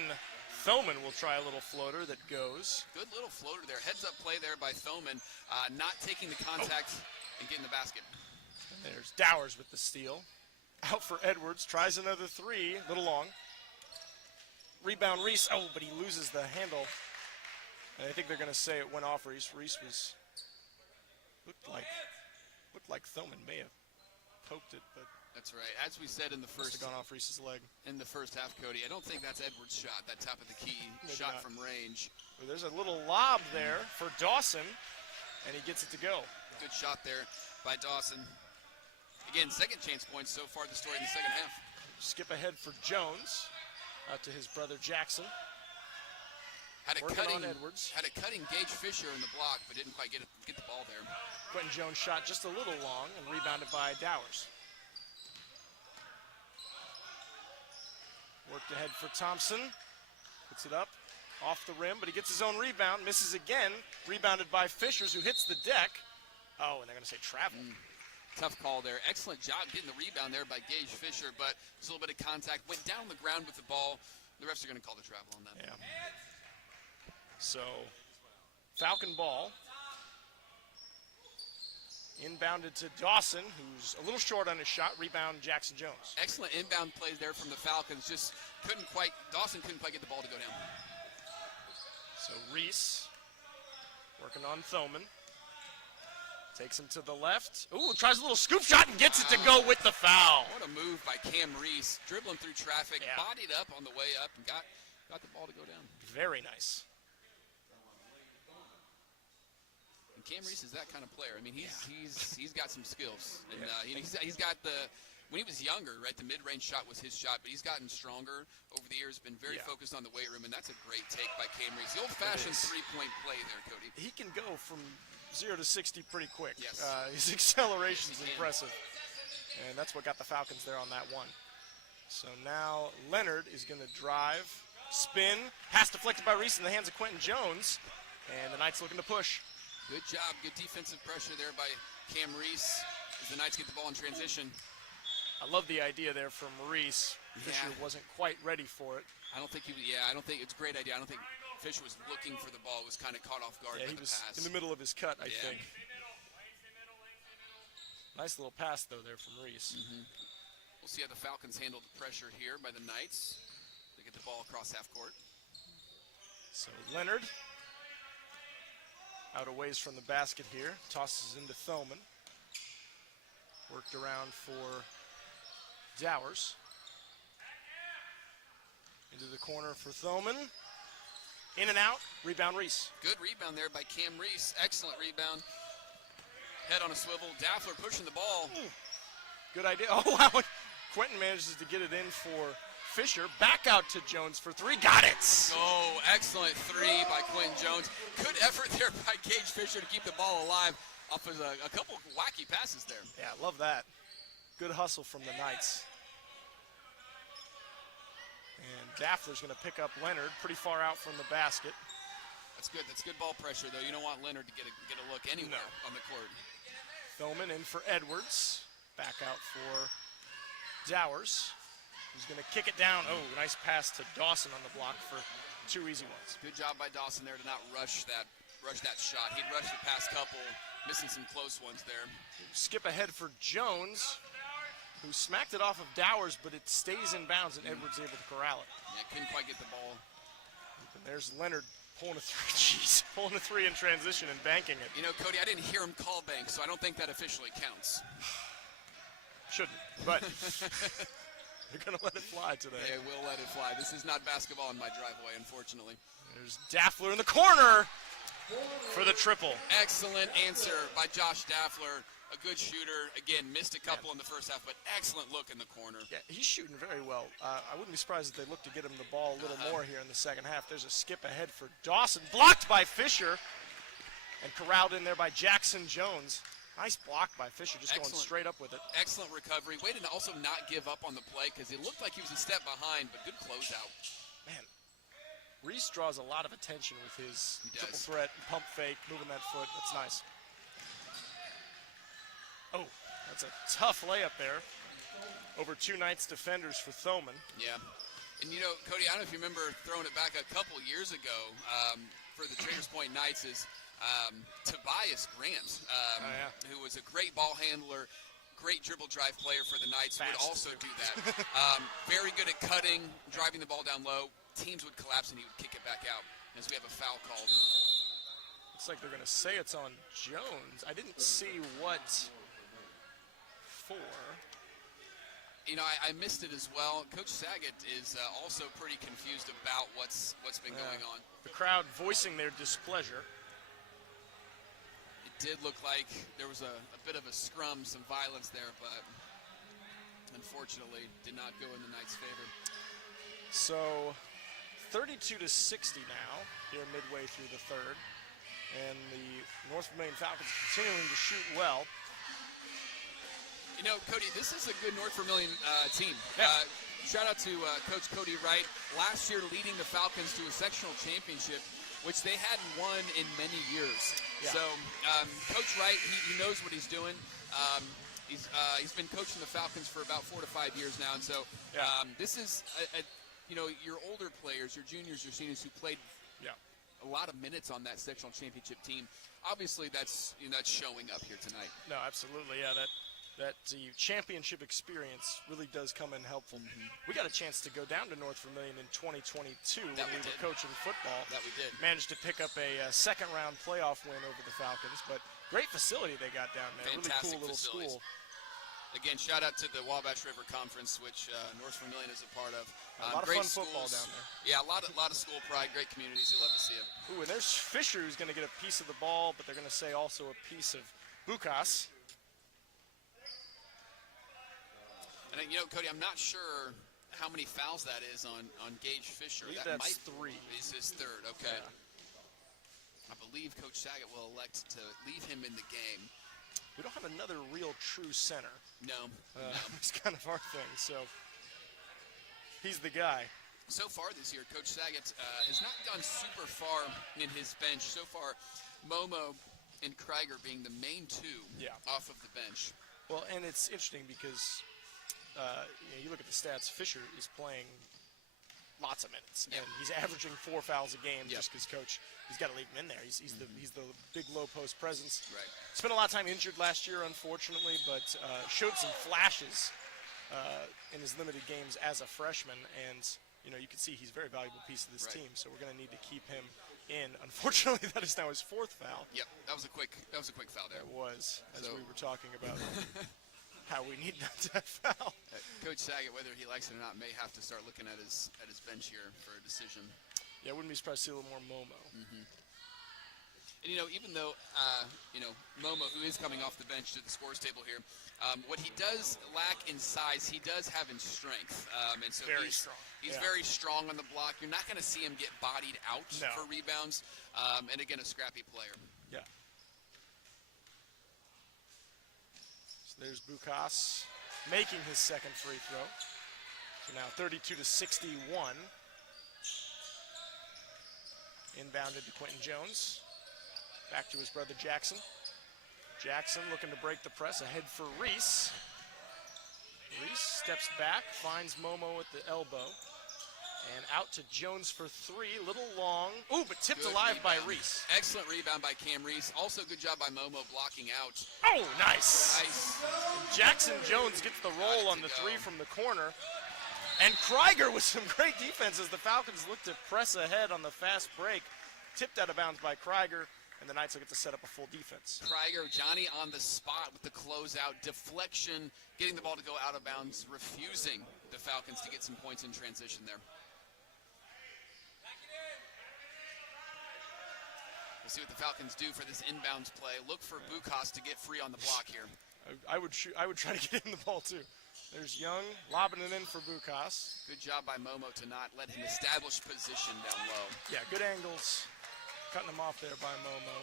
Thoman will try a little floater that goes. Good little floater there. Heads-up play there by Thoman, not taking the contact and getting the basket. And there's Dowers with the steal. Out for Edwards, tries another three, a little long. Rebound Reese, oh, but he loses the handle. And I think they're going to say it went off Reese. Reese looked like Thoman may have poked it, but that's right. As we said in the must first, have gone off Reese's leg. In the first half, Cody, I don't think that's Edwards' shot. That top of the key Maybe shot not. from range. Well, there's a little lob there for Dawson, and he gets it to go. Good shot there by Dawson. Again, second chance points so far the story in the second half. Skip ahead for Jones, out to his brother Jackson. Had a Working on Edwards. cutting Gage Fisher in the block, but didn't quite get the ball there. Quentin Jones shot just a little long and rebounded by Dowers. Worked ahead for Thompson. Puts it up off the rim, but he gets his own rebound. Misses again. Rebounded by Fishers, who hits the deck. Oh, and they're going to say travel. Tough call there. Excellent job getting the rebound there by Gage Fisher, but just a little bit of contact. Went down the ground with the ball. The refs are going to call the travel on that. Yeah. So, Falcon ball. Inbounded to Dawson, who's a little short on his shot. Rebound, Jackson Jones. Excellent inbound plays there from the Falcons. Just Dawson couldn't quite get the ball to go down. So Reese working on Thoman. Takes him to the left. Ooh, tries a little scoop shot and gets it to go with the foul. What a move by Cam Reese. Dribbling through traffic, Yeah. bodied up on the way up, and got the ball to go down. Very nice. And Cam Reese is that kind of player. I mean, he's got some skills. And Yeah. he's got when he was younger, right, the mid-range shot was his shot, but he's gotten stronger over the years, been very focused on the weight room, and that's a great take by Cam Reese. The old-fashioned three-point play there, Cody. He can go from 0 to 60 pretty quick. Yes. His acceleration is Yes, he can. impressive. And that's what got the Falcons there on that one. So now Leonard is going to drive, spin, pass deflected by Reese in the hands of Quentin Jones. And the Knights looking to push. Good job, good defensive pressure there by Cam Reese as the Knights get the ball in transition. I love the idea there from Reese. Fisher Yeah. wasn't quite ready for it. I don't think it's a great idea. I don't think Fisher was looking for the ball, was kind of caught off guard Yeah, by he the was pass. in the middle of his cut, I Yeah. think. Nice little pass, though, there from Reese. We'll see how the Falcons handle the pressure here by the Knights. They get the ball across half court. So Leonard, out a ways from the basket here, tosses into Thoman. Worked around for Dowers. Into the corner for Thoman. In and out, rebound Reese. Good rebound there by Cam Reese. Excellent rebound. Head on a swivel. Daffler pushing the ball. Good idea. Oh, wow. Quentin manages to get it in for Fisher. Back out to Jones for three. Got it. Oh, excellent three by Quentin Jones. Good effort there by Gage Fisher to keep the ball alive off of a couple wacky passes there. Yeah, love that. Good hustle from the Knights. And Daffler's going to pick up Leonard pretty far out from the basket. That's good. That's good ball pressure, though. You don't want Leonard to get a look anywhere on the court. Thoman in for Edwards. Back out for Dowers, who's going to kick it down. Oh, nice pass to Dawson on the block for two easy ones. Good job by Dawson there to not rush that shot. He'd rushed the past couple, missing some close ones there. Skip ahead for Jones, who smacked it off of Dowers, but it stays in bounds, and Edwards able to corral it. Yeah, couldn't quite get the ball. And there's Leonard pulling a three. Jeez, pulling a three in transition and banking it. You know, Cody, I didn't hear him call bank, so I don't think that officially counts. Shouldn't, but they're going to let it fly today. They will let it fly. This is not basketball in my driveway, unfortunately. There's Daffler in the corner for the triple. Excellent answer by Josh Daffler. A good shooter. Again, missed a couple in the first half, but excellent look in the corner. Yeah, he's shooting very well. I wouldn't be surprised if they look to get him the ball a little more here in the second half. There's a skip ahead for Dawson. Blocked by Fisher and corralled in there by Jackson Jones. Nice block by Fisher, just going straight up with it. Excellent recovery. Way to also not give up on the play because it looked like he was a step behind, but good closeout. Man, Reese draws a lot of attention with his He triple does. threat, pump fake, moving that foot. That's nice. Oh, that's a tough layup there. Over two Knights defenders for Thoman. Yeah. And, Cody, I don't know if you remember throwing it back a couple years ago for the Traders Point Knights is Tobias Grant, who was a great ball handler, great dribble drive player for the Knights, would also do that. Very good at cutting, driving the ball down low. Teams would collapse, and he would kick it back out as we have a foul called. Looks like they're going to say it's on Jones. I didn't see what for. I missed it as well. Coach Saget is also pretty confused about what's been going on. The crowd voicing their displeasure. It did look like there was a bit of a scrum, some violence there, but unfortunately did not go in the Knights' favor. So 32-60 now, here midway through the third. And the North Vermillion Falcons continuing to shoot well. Cody, this is a good North Vermillion team. Yeah. Shout out to Coach Cody Wright, last year leading the Falcons to a sectional championship, which they hadn't won in many years. Yeah. So Coach Wright, he knows what he's doing. He's been coaching the Falcons for about 4 to 5 years now, and so this is your older players, your juniors, your seniors who played a lot of minutes on that sectional championship team. Obviously, that's showing up here tonight. No, absolutely, yeah. That championship experience really does come in helpful. We got a chance to go down to North Vermillion in 2022 when we were coaching football. That we did. Managed to pick up a second-round playoff win over the Falcons, but great facility they got down there. Fantastic really cool little facilities. school. Again, shout out to the Wabash River Conference, which North Vermillion is a part of. A lot of great fun football down there. Yeah, a lot of school pride, great communities. You love to see it. Ooh, and there's Fisher who's going to get a piece of the ball, but they're going to say also a piece of Bukas. And Cody, I'm not sure how many fouls that is on Gage Fisher. That might 3. Is his third? Okay. Yeah. I believe Coach Saget will elect to leave him in the game. We don't have another real true center. No. It's kind of our thing, so he's the guy. So far this year, Coach Saget has not gone super far in his bench. So far, Momo and Krieger being the main two off of the bench. Well, and it's interesting because you look at the stats, Fisher is playing lots of minutes, and he's averaging 4 fouls a game just because Coach, he's got to leave him in there. He's the big low post presence. Right. Spent a lot of time injured last year, unfortunately, but showed some flashes in his limited games as a freshman, and you can see he's a very valuable piece of this team. So we're going to need to keep him in. Unfortunately, that is now his 4th foul. Yep, that was a quick foul there. It was, as we were talking about. How we need not to have foul. Coach Saget, whether he likes it or not, may have to start looking at his bench here for a decision. Yeah, I wouldn't be surprised to see a little more Momo. And even though Momo, who is coming off the bench to the scores table here, what he does lack in size, he does have in strength. And so he's very strong on the block. You're not going to see him get bodied out for rebounds. And again, a scrappy player. Yeah. There's Bukas making his second free throw. So now 32-61. Inbounded to Quentin Jones. Back to his brother Jackson. Jackson looking to break the press ahead for Reese. Reese steps back, finds Momo at the elbow. And out to Jones for 3, little long. Ooh, but tipped alive by Reese. Excellent rebound by Cam Reese. Also good job by Momo blocking out. Oh, nice. Jackson Jones gets the roll on the 3 from the corner. And Krieger with some great defense as the Falcons look to press ahead on the fast break. Tipped out of bounds by Krieger, and the Knights will get to set up a full defense. Krieger, Johnny on the spot with the closeout, deflection, getting the ball to go out of bounds, refusing the Falcons to get some points in transition there. We'll see what the Falcons do for this inbounds play. Look for Bukas to get free on the block here. I would try to get him the ball too. There's Young lobbing it in for Bukas. Good job by Momo to not let him establish position down low. Yeah, good angles. Cutting him off there by Momo.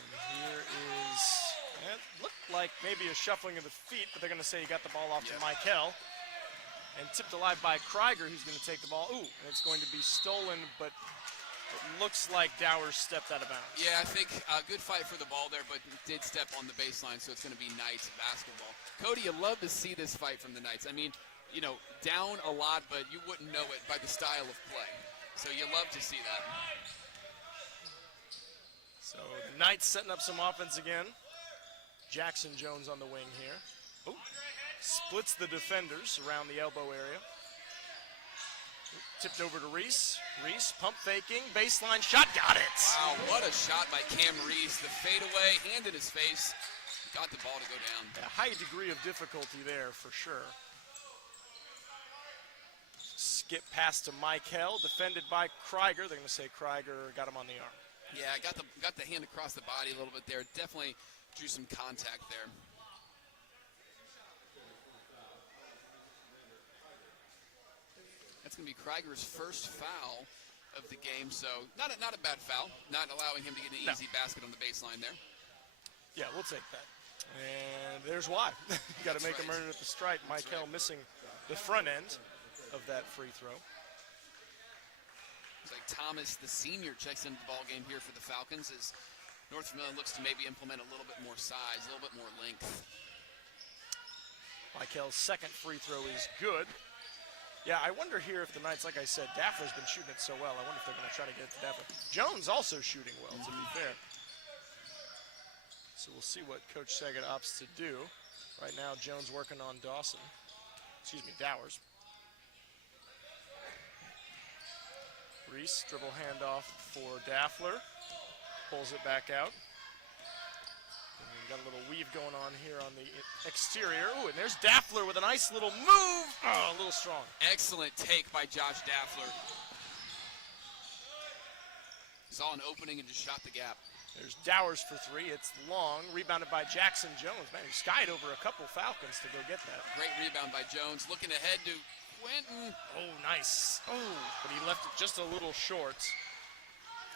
And here is, it looked like maybe a shuffling of the feet, but they're going to say he got the ball off to Michael. And tipped alive by Krieger, who's going to take the ball. Ooh, and it's going to be stolen, but it looks like Dowers stepped out of bounds. Yeah, I think a good fight for the ball there, but did step on the baseline, so it's going to be Knights basketball. Cody, you love to see this fight from the Knights. I mean, down a lot, but you wouldn't know it by the style of play. So you love to see that. So the Knights setting up some offense again. Jackson Jones on the wing here. Oh, splits the defenders around the elbow area. Tipped over to Reese. Reese pump faking, baseline shot, got it. Wow, what a shot by Cam Reese. The fadeaway, hand in his face, got the ball to go down. A high degree of difficulty there for sure. Skip pass to Michael, defended by Krieger. They're going to say Krieger got him on the arm. Yeah, got the hand across the body a little bit there. Definitely drew some contact there. That's going to be Krieger's first foul of the game, so not a bad foul. Not allowing him to get an easy basket on the baseline there. Yeah, we'll take that. And there's why. You got to make him earn it at the stripe. Michael missing the front end of that free throw. It's like Thomas, the senior, checks into the ball game here for the Falcons as North Vermillion looks to maybe implement a little bit more size, a little bit more length. Michael's second free throw is good. Yeah, I wonder here if the Knights, like I said, Daffler's been shooting it so well. I wonder if they're going to try to get it to Daffler. Jones also shooting well, to be fair. So we'll see what Coach Saget opts to do. Right now, Jones working on Dawson. Excuse me, Dowers. Reese, dribble handoff for Daffler. Pulls it back out. And we've got a little weave going on here on the exterior. Ooh, and there's Daffler with a nice little move. Oh, a little strong. Excellent take by Josh Daffler. Saw an opening and just shot the gap. There's Dowers for three. It's long. Rebounded by Jackson Jones. Man, he skied over a couple Falcons to go get that. Great rebound by Jones. Looking ahead to Quentin. Oh, nice. Oh, but he left it just a little short.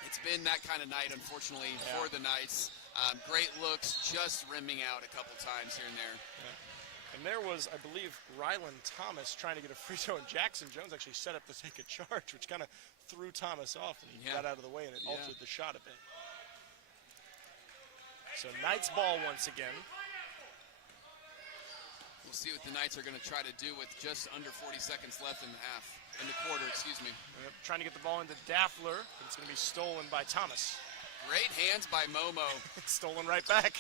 It's been that kind of night, unfortunately, for the Knights. Great looks, just rimming out a couple times here and there. Yeah. And there was, I believe, Rylan Thomas trying to get a free throw, and Jackson Jones actually set up to take a charge, which kind of threw Thomas off, and he got out of the way, and it altered the shot a bit. So Knights ball once again. We'll see what the Knights are going to try to do with just under 40 seconds left in the quarter, excuse me. Trying to get the ball into Daffler, but it's going to be stolen by Thomas. Great hands by Momo. Stolen right back.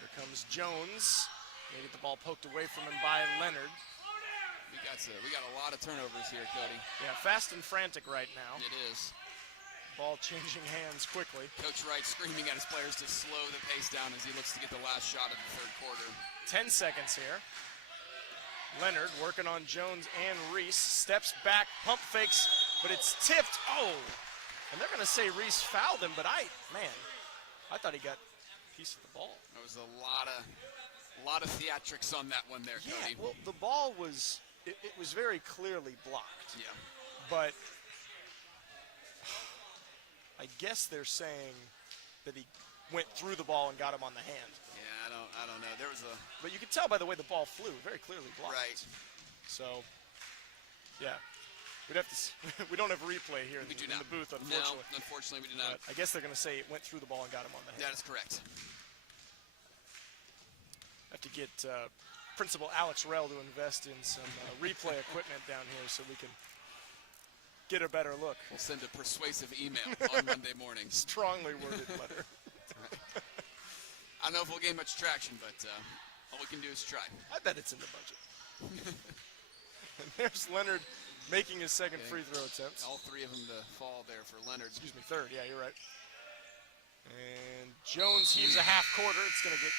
Here comes Jones. They get the ball poked away from him by Leonard. We got a lot of turnovers here, Cody. Yeah, fast and frantic right now. It is. Ball changing hands quickly. Coach Wright screaming at his players to slow the pace down as he looks to get the last shot of the third quarter. 10 seconds here. Leonard working on Jones and Reese. Steps back, pump fakes, but it's tipped. Oh! And they're going to say Reese fouled him, but I thought he got a piece of the ball. There was a lot of theatrics on that one there, Cody. Yeah, well, the ball was, it was very clearly blocked. Yeah. But I guess they're saying that he went through the ball and got him on the hand. Yeah, I don't know. There was a. But you could tell by the way the ball flew, very clearly blocked. Right. So, yeah, we'd have to. We don't have replay here in the booth, unfortunately. No, unfortunately, we do not. But I guess they're going to say it went through the ball and got him on the hand. That is correct. Have to get Principal Alex Rell to invest in some replay equipment down here so we can get a better look. We'll send a persuasive email on Monday morning. Strongly worded letter. Right. I don't know if we'll gain much traction, but all we can do is try. I bet it's in the budget. And there's Leonard making his second free throw attempt. All three of them to fall there for Leonard. Excuse me, third. Yeah, you're right. And Jones heaves a half quarter. It's going to get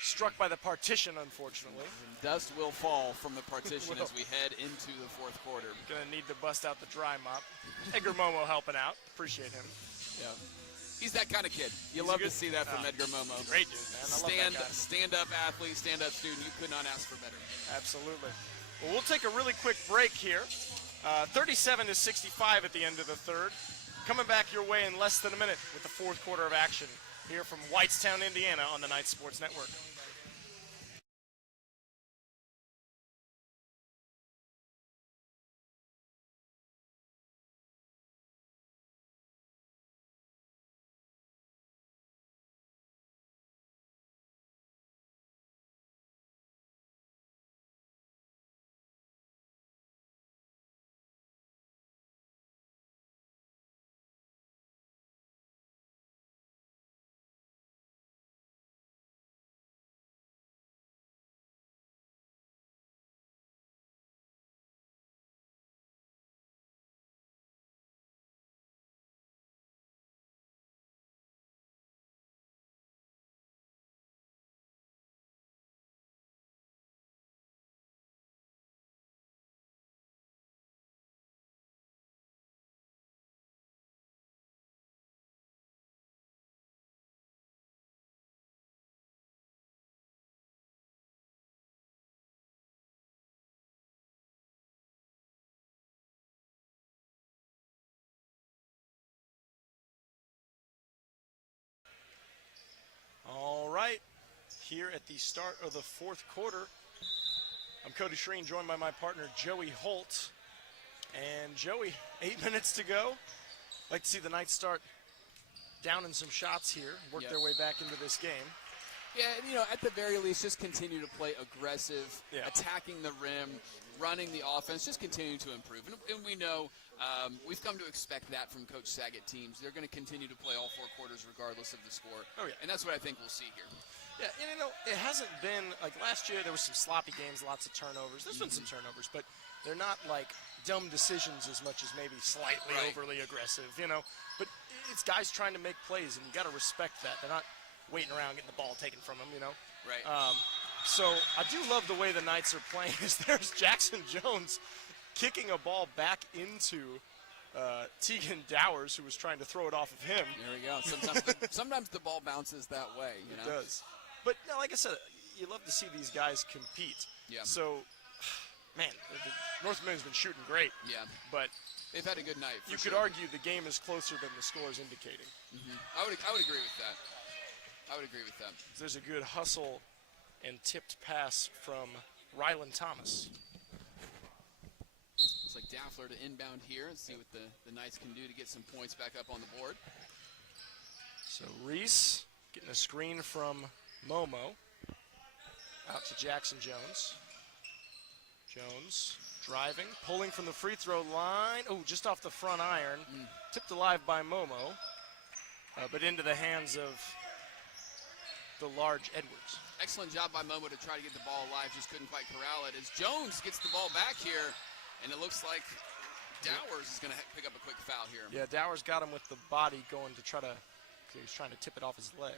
struck by the partition, unfortunately. And dust will fall from the partition as we head into the fourth quarter. Going to need to bust out the dry mop. Edgar Momo helping out. Appreciate him. Yeah. He's that kind of kid. You love to see that from Edgar Momo. Great dude, man. I love that guy. Stand-up athlete, stand-up student. You could not ask for better. Absolutely. Well, we'll take a really quick break here. 37-65 at the end of the third. Coming back your way in less than a minute with the fourth quarter of action here from Whitestown, Indiana on the Knights Sports Network. here at the start of the fourth quarter. I'm Cody Shreen, joined by my partner Joey Holt. And Joey, 8 minutes to go. Like to see the Knights start down in some shots here, work their way back into this game. Yeah, and, at the very least, just continue to play aggressive, attacking the rim, running the offense, just continuing to improve. And we know we've come to expect that from Coach Saget teams. They're going to continue to play all 4 quarters regardless of the score. Oh, yeah. And that's what I think we'll see here. Yeah, and it hasn't been, like last year there was some sloppy games, lots of turnovers. There's been some turnovers, but they're not like dumb decisions as much as maybe slightly overly aggressive, But it's guys trying to make plays, and you got to respect that. They're not waiting around getting the ball taken from them, Right. So I do love the way the Knights are playing. There's Jackson Jones kicking a ball back into Tegan Dowers, who was trying to throw it off of him. There we go. Sometimes the ball bounces that way. It does. But like I said, you love to see these guys compete. Yeah. So, man, North Vermillion's been shooting great. Yeah. But they've had a good night. You could argue the game is closer than the score is indicating. I would agree with that. There's a good hustle and tipped pass from Rylan Thomas. Looks like Daffler to inbound here and see what the Knights can do to get some points back up on the board. So Reese getting a screen from Momo. Out to Jackson Jones. Jones driving, pulling from the free throw line. Oh, just off the front iron. Tipped alive by Momo, but into the hands of the large Edwards. Excellent job by Momo to try to get the ball alive, just couldn't quite corral it. As Jones gets the ball back here, and it looks like Dowers is going to pick up a quick foul here. Yeah, Dowers got him with the body going to try to, he was trying to tip it off his leg.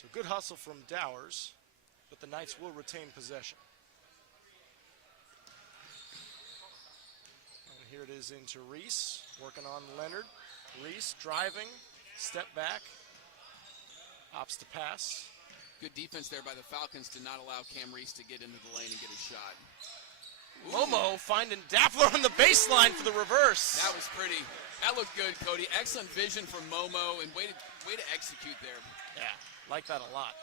So good hustle from Dowers, but the Knights will retain possession. And here it is into Reese, working on Leonard. Reese driving, step back. Opts to pass. Good defense there by the Falcons to not allow Cam Reese to get into the lane and get a shot. Momo finding Daffler on the baseline for the reverse. That was pretty. That looked good, Cody. Excellent vision from Momo, and way to execute there. Yeah, like that a lot.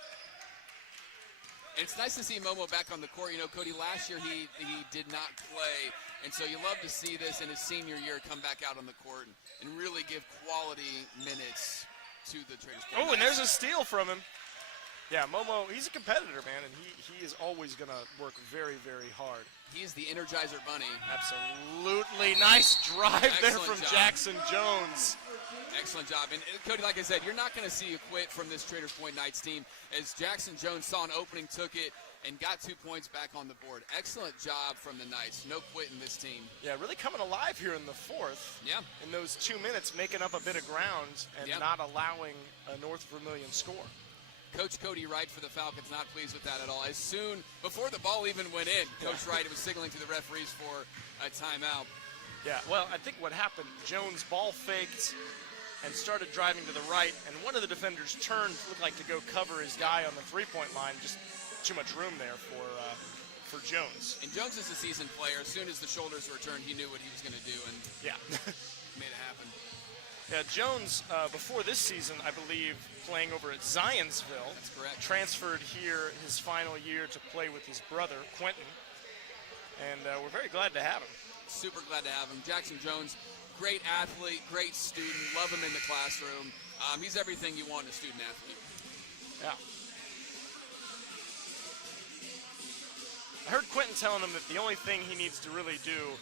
And it's nice to see Momo back on the court. Cody, last year he did not play, and so you love to see this in his senior year come back out on the court and really give quality minutes to the Traders. Oh, and there's a steal from him. Yeah, Momo, he's a competitor, man, and he is always going to work very, very hard. He is the Energizer Bunny. Absolutely. Nice drive there from Jackson Jones. Excellent job. And Cody, like I said, you're not going to see a quit from this Traders Point Knights team, as Jackson Jones saw an opening, took it, and got 2 points back on the board. Excellent job from the Knights. No quit in this team. Yeah, really coming alive here in the fourth. Yeah. In those 2 minutes, making up a bit of ground and not allowing a North Vermillion score. Coach Cody Wright for the Falcons not pleased with that at all. Before the ball even went in, Coach Wright was signaling to the referees for a timeout. Yeah, well, I think what happened, Jones ball faked and started driving to the right, and one of the defenders turned, looked like to go cover his guy on the three-point line. Just too much room there for Jones. And Jones is a seasoned player. As soon as the shoulders returned, he knew what he was going to do, and made it happen. Yeah, Jones, before this season, I believe, playing over at Zionsville. That's correct. Transferred here his final year to play with his brother, Quentin. And we're very glad to have him. Super glad to have him. Jackson Jones, great athlete, great student. Love him in the classroom. He's everything you want in a student athlete. Yeah. I heard Quentin telling him that the only thing he needs to really do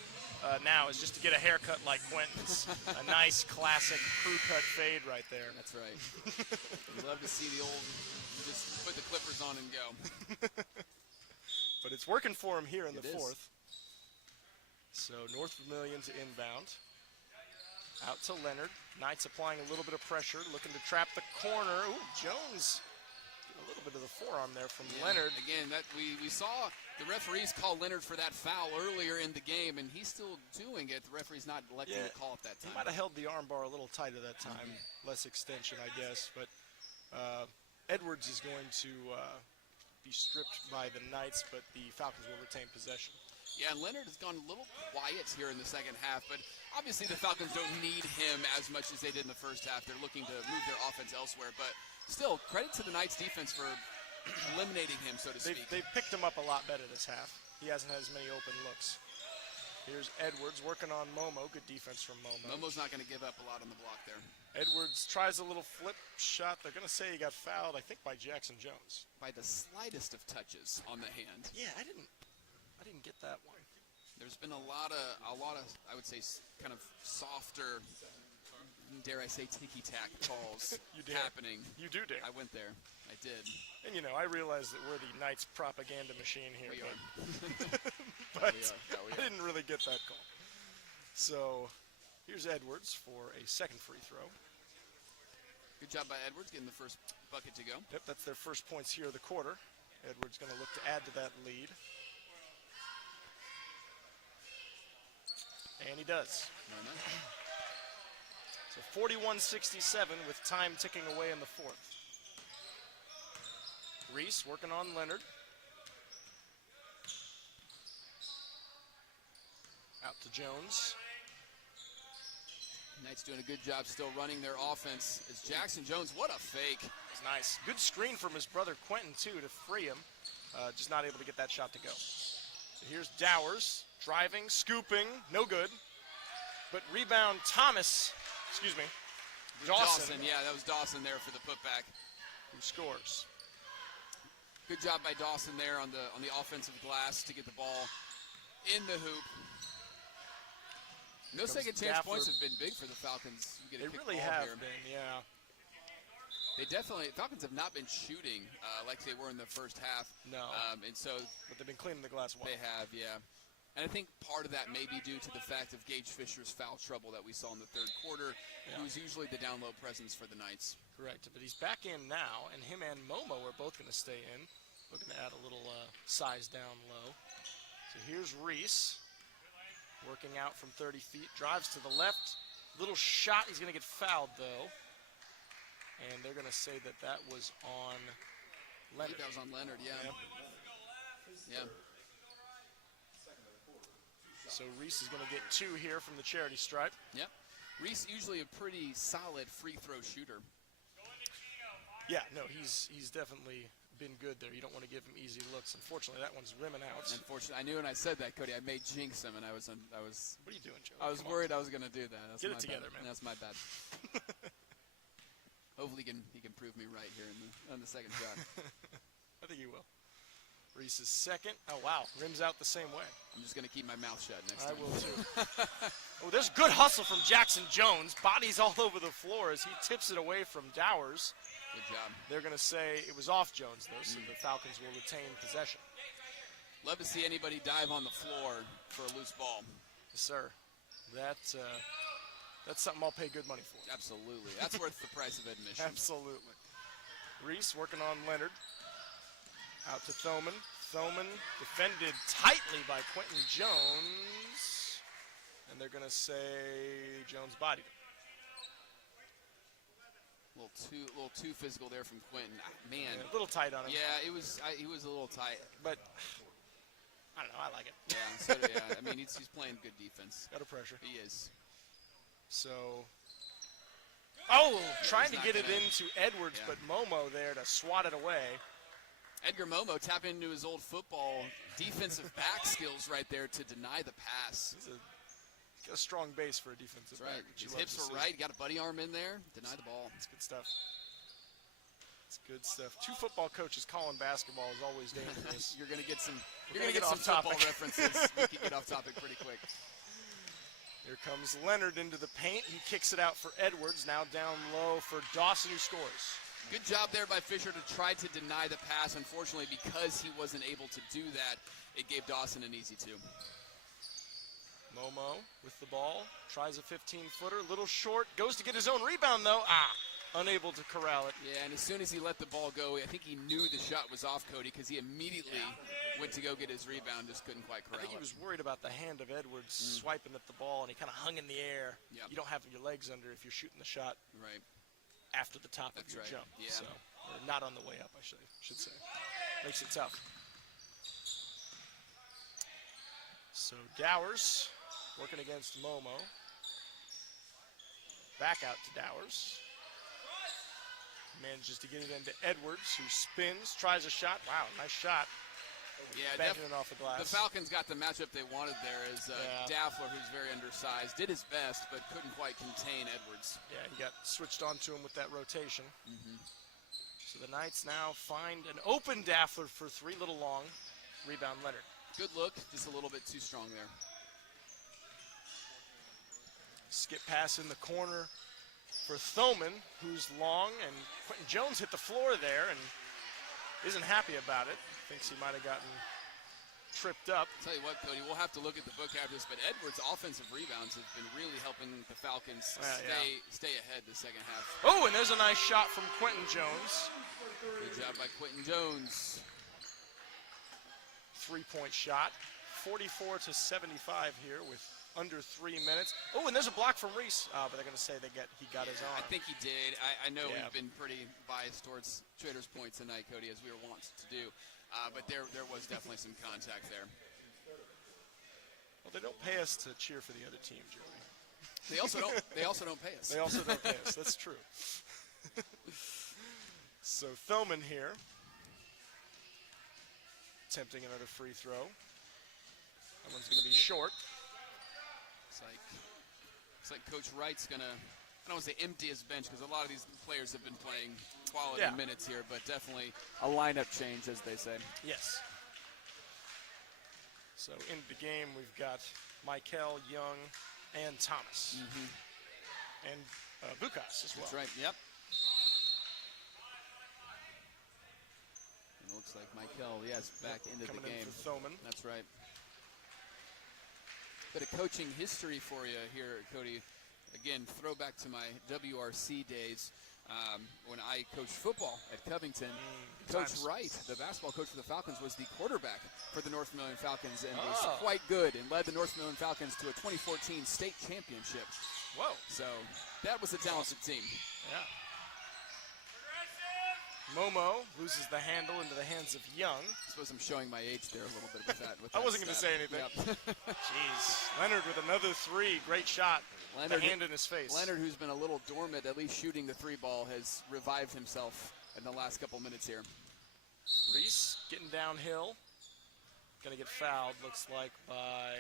now is just to get a haircut like Quentin's. A nice classic crew cut fade right there. That's right. You love to see the old, just put the clippers on and go. But it's working for him here in the fourth. So North Vermillion to inbound. Out to Leonard. Knights applying a little bit of pressure, looking to trap the corner. Ooh, Jones. A little bit of the forearm there from Leonard. Again, that we saw the referees call Leonard for that foul earlier in the game, and he's still doing it. The referee's not electing to call it that time. He might have held the arm bar a little tighter that time. Less extension, I guess. But Edwards is going to be stripped by the Knights, but the Falcons will retain possession. Yeah, and Leonard has gone a little quiet here in the second half, but obviously the Falcons don't need him as much as they did in the first half. They're looking to move their offense elsewhere, but still, credit to the Knights defense for eliminating him, so to speak. They've picked him up a lot better this half. He hasn't had as many open looks. Here's Edwards working on Momo. Good defense from Momo. Momo's not going to give up a lot on the block there. Edwards tries a little flip shot. They're going to say he got fouled, I think, by Jackson Jones. By the slightest of touches on the hand. Yeah, I didn't get that one. There's been a lot of, I would say, kind of softer, dare I say, ticky-tack calls happening. You do dare. I went there. I did. And, I realize that we're the Knights propaganda machine here. We are. But We are. Yeah, we I didn't really get that call. So here's Edwards for a second free throw. Good job by Edwards getting the first bucket to go. Yep, that's their first points here of the quarter. Edwards going to look to add to that lead. And he does. Very nice. So 41-67 with time ticking away in the fourth. Reese working on Leonard. Out to Jones. Knights doing a good job still running their offense. As Jackson Jones, what a fake. It's nice. Good screen from his brother Quentin, too, to free him. Just not able to get that shot to go. So here's Dowers. Driving, scooping, no good. But rebound, Dawson. Dawson, yeah, that was Dawson there for the putback. Who scores. Good job by Dawson there on the offensive glass to get the ball in the hoop. No second chance points have been big for the Falcons. They really have been, yeah. Falcons have not been shooting like they were in the first half. No. And so. But they've been cleaning the glass well. They have, yeah. And I think part of that may be due to the fact of Gage Fisher's foul trouble that we saw in the third quarter, who's usually the down low presence for the Knights. Correct, but he's back in now, and him and Momo are both going to stay in. Looking to add a little size down low. So here's Reese, working out from 30 feet, drives to the left. Little shot, he's going to get fouled, though. And they're going to say that was on Leonard. I think that was on Leonard, yeah. Yeah. So Reese is going to get 2 here from the charity stripe. Yep. Reese usually a pretty solid free throw shooter. Yeah, no, he's definitely been good there. You don't want to give him easy looks. Unfortunately, that one's rimming out. Unfortunately, I knew when I said that, Cody, I may jinx him, and I was. What are you doing, Joe? I was worried I was going to do that. That's Get it together, man. That's my bad. Hopefully, he can prove me right here on the second shot. I think he will. Reese's second. Oh, wow. Rims out the same way. I'm just going to keep my mouth shut next time. I will, too. Oh, there's good hustle from Jackson Jones. Bodies all over the floor as he tips it away from Dowers. Good job. They're going to say it was off Jones, though, so the Falcons will retain possession. Love to see anybody dive on the floor for a loose ball. Yes, sir. That's something I'll pay good money for. Absolutely. That's worth the price of admission. Absolutely. Reese working on Leonard. Out to Thoman. Thoman defended tightly by Quentin Jones. And they're going to say Jones bodied him. A little too physical there from Quentin. Man. Yeah, a little tight on him. Yeah, he was a little tight. But, I don't know, I like it. Yeah, I mean, he's playing good defense. Got a pressure. He is. So, trying to get it into Edwards, but Momo there to swat it away. Edgar Momo tapping into his old football defensive back skills right there to deny the pass. He's got a strong base for a defensive back. His hips were right. Got a buddy arm in there. Deny the ball. It's good stuff. It's good stuff. 2 football coaches calling basketball is always dangerous. You're gonna get some. You're gonna get some football references. We can get off topic pretty quick. Here comes Leonard into the paint. He kicks it out for Edwards. Now down low for Dawson, who scores. Good job there by Fisher to try to deny the pass. Unfortunately, because he wasn't able to do that, it gave Dawson an easy 2. Momo with the ball, tries a 15-footer, little short, goes to get his own rebound, though. Unable to corral it. Yeah, and as soon as he let the ball go, I think he knew the shot was off Cody because he immediately went to go get his rebound, just couldn't quite corral it. I think he was worried about the hand of Edwards swiping at the ball, and he kind of hung in the air. Yep. You don't have your legs under if you're shooting the shot. Right. After the top of your jump. Yeah. So, or not on the way up, I should say. Makes it tough. So Dowers working against Momo. Back out to Dowers. Manages to get it into Edwards, who spins, tries a shot. Wow, nice shot. Yeah, banking it off the glass. The Falcons got the matchup they wanted there as Daffler, who's very undersized, did his best but couldn't quite contain Edwards. Yeah, he got switched onto him with that rotation. So the Knights now find an open Daffler for three, little long. Rebound Leonard. Good look, just a little bit too strong there. Skip pass in the corner for Thoman, who's long, and Quentin Jones hit the floor there and isn't happy about it. Thinks he might have gotten tripped up. Tell you what, Cody, we'll have to look at the book after this, but Edwards' offensive rebounds have been really helping the Falcons stay ahead the second half. Oh, and there's a nice shot from Quentin Jones. Good job by Quentin Jones. Three-point shot, 44 to 75 here with under 3 minutes. Oh, and there's a block from Reese, but they're going to say he got his arm. I think he did. I know we've been pretty biased towards Traders' points tonight, Cody, as we were wont to do. But there was definitely some contact there. Well, they don't pay us to cheer for the other team, Joey. They also don't pay us. They also don't pay us. That's true. So Thoman here, attempting another free throw. That one's going to be short. It's like Coach Wright's going to, I don't want to say empty his bench because a lot of these players have been playing quality minutes here, but definitely a lineup change, as they say. Yes. So in the game, we've got Michael, Young, and Thomas. And Bukas as well. That's right, yep. And it looks like Michael, back into Coming the game. In for Thoman. That's right. Bit of coaching history for you here, Cody. Again, throwback to my WRC days when I coached football at Covington. Coach Wright, the basketball coach for the Falcons, was the quarterback for the North Vermillion Falcons and was quite good and led the North Vermillion Falcons to a 2014 state championship. Whoa. So that was a talented team. Yeah. Momo loses the handle into the hands of Young. I suppose I'm showing my age there a little bit with that. I wasn't going to say anything. Yep. Jeez. Leonard with another three. Great shot. Leonard, the hand in his face. Leonard, who's been a little dormant, at least shooting the three ball, has revived himself in the last couple minutes here. Reese getting downhill. Going to get fouled, looks like, by,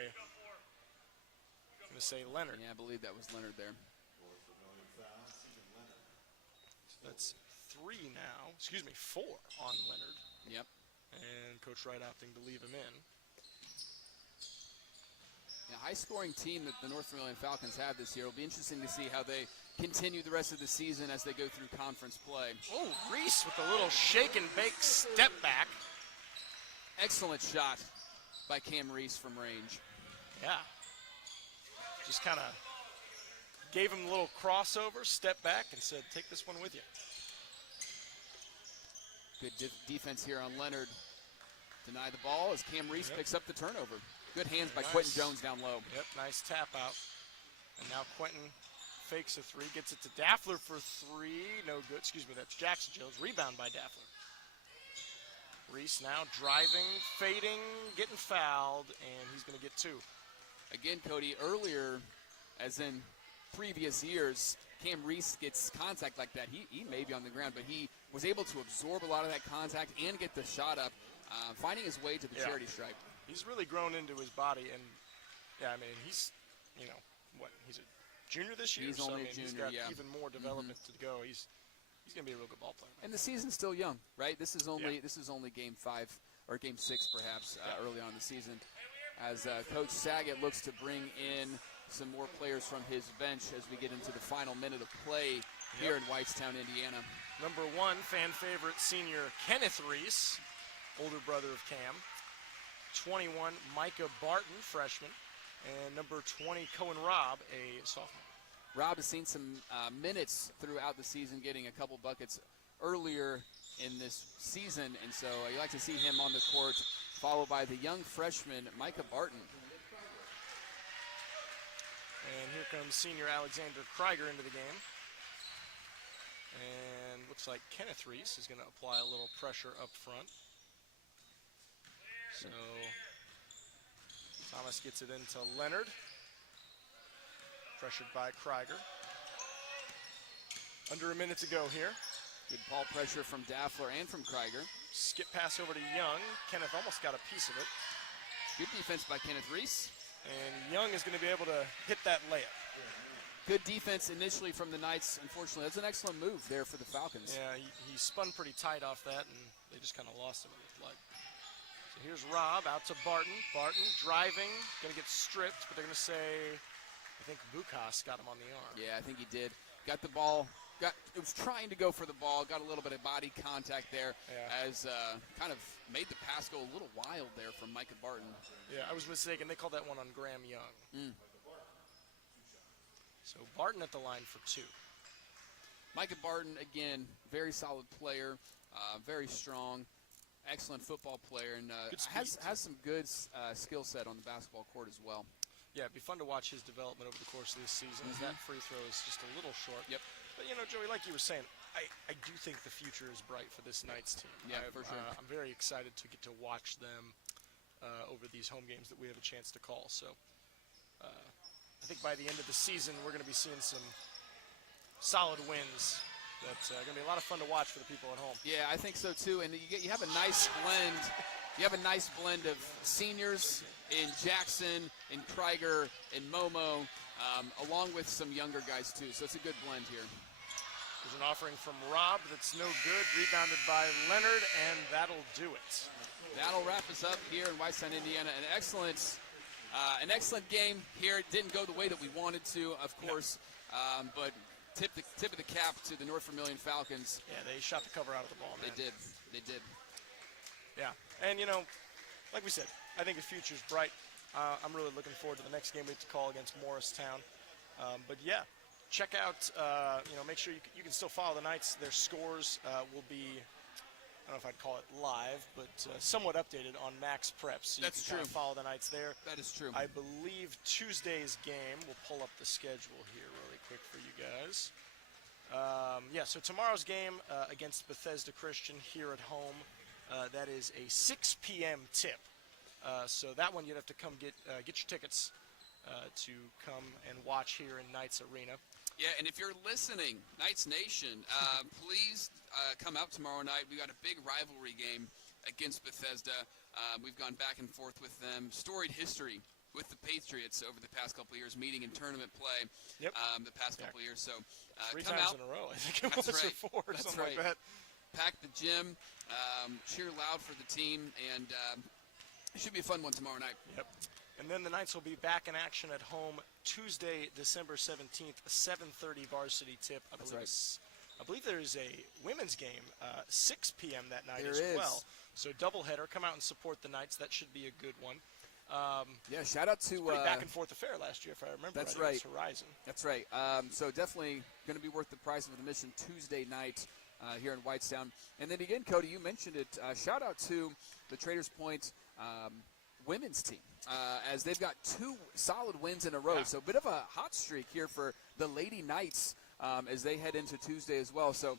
I'm going to say Leonard. Yeah, I believe that was Leonard there. So that's 4 on Leonard. Yep. And Coach Wright opting to leave him in. Yeah, high-scoring team that the North Vermillion Falcons have this year. It'll be interesting to see how they continue the rest of the season as they go through conference play. Oh, Reese with a little shake and bake step back. Excellent shot by Cam Reese from range. Yeah. Just kind of gave him a little crossover, step back, and said, take this one with you. Good defense here on Leonard. Deny the ball as Cam Reese picks up the turnover. Good hands by Quentin Jones down low. Yep, nice tap out. And now Quentin fakes a three, gets it to Daffler for three. No good. Excuse me, that's Jackson Jones. Rebound by Daffler. Reese now driving, fading, getting fouled, and he's going to get two. Again, Cody, earlier, as in previous years, Cam Reese gets contact like that. He may be on the ground, but he was able to absorb a lot of that contact and get the shot up, finding his way to the charity stripe. He's really grown into his body, and, I mean, he's, he's a junior this year? He's only a He's junior, got even more development to go. He's going to be a real good ball player. And the season's still young, right? This is only game 5 or game 6 perhaps early on in the season as Coach Saget looks to bring in some more players from his bench as we get into the final minute of play here in Whitestown, Indiana. Number 1, fan favorite senior Kenneth Reese, older brother of Cam. 21, Micah Barton, freshman. And number 20, Cohen Robb, a sophomore. Robb has seen some minutes throughout the season, getting a couple buckets earlier in this season, and so you like to see him on the court, followed by the young freshman, Micah Barton. And here comes senior Alexander Krieger into the game. And looks like Kenneth Reese is going to apply a little pressure up front. So Thomas gets it into Leonard. Pressured by Krieger. Under a minute to go here. Good ball pressure from Daffler and from Krieger. Skip pass over to Young. Kenneth almost got a piece of it. Good defense by Kenneth Reese. And Young is going to be able to hit that layup. Good defense initially from the Knights. Unfortunately, that's an excellent move there for the Falcons. Yeah, he spun pretty tight off that, and they just kind of lost him with blood. So here's Rob out to Barton. Barton driving, going to get stripped, but they're going to say, I think Bukas got him on the arm. Yeah, I think he did. Got the ball. It was trying to go for the ball. Got a little bit of body contact there, as kind of made the pass go a little wild there from Micah Barton. Yeah, I was mistaken. They called that one on Graham Young. So Barton at the line for 2. Micah Barton, again, very solid player, very strong, excellent football player, and has some good skill set on the basketball court as well. Yeah, it'd be fun to watch his development over the course of this season, as that free throw is just a little short. Yep. But, you know, Joey, like you were saying, I do think the future is bright for this Knights team. Yeah, for sure. I'm very excited to get to watch them over these home games that we have a chance to call. So I think by the end of the season, we're going to be seeing some solid wins. That's going to be a lot of fun to watch for the people at home. Yeah, I think so too. And you have a nice blend. You have a nice blend of seniors in Jackson, in Krieger, in Momo, along with some younger guys too. So it's a good blend here. There's an offering from Rob that's no good. Rebounded by Leonard, and that'll do it. That'll wrap us up here in Whitestown, Indiana. An excellent game here. It didn't go the way that we wanted to, of course, but tip of the cap to the North Vermillion Falcons. Yeah, they shot the cover out of the ball, man. They did. Yeah, and you know, like we said, I think the future's bright. I'm really looking forward to the next game we have to call against Morristown. But yeah, check out, make sure you can still follow the Knights. Their scores will be, I don't know if I'd call it live, but somewhat updated on Max Prep. So you can kind of follow the Knights there. That is true. I believe Tuesday's game, we'll pull up the schedule here really quick for you guys. So tomorrow's game against Bethesda Christian here at home, that is a 6 p.m. tip. So that one you'd have to come get your tickets to come and watch here in Knights Arena. Yeah, and if you're listening, Knights Nation, please come out tomorrow night. We got a big rivalry game against Bethesda. We've gone back and forth with them. Storied history with the Patriots over the past couple of years, meeting in tournament play the past couple of years. So 3 come times out. in a row, I think it was, or 4, something like that. Pack the gym, cheer loud for the team, and it should be a fun one tomorrow night. Yep. And then the Knights will be back in action at home Tuesday, December 17th, a 7:30 varsity tip. I believe there is a women's game 6 p.m. that night as well. So doubleheader. Come out and support the Knights. That should be a good one. Shout out to pretty back and forth affair last year, if I remember. That's right. right. Horizon. That's right. So definitely going to be worth the price of admission Tuesday night here in Whitestown. And then again, Cody, you mentioned it. Shout out to the Traders Point women's team, as they've got 2 solid wins in a row. So a bit of a hot streak here for the Lady Knights as they head into Tuesday as well. So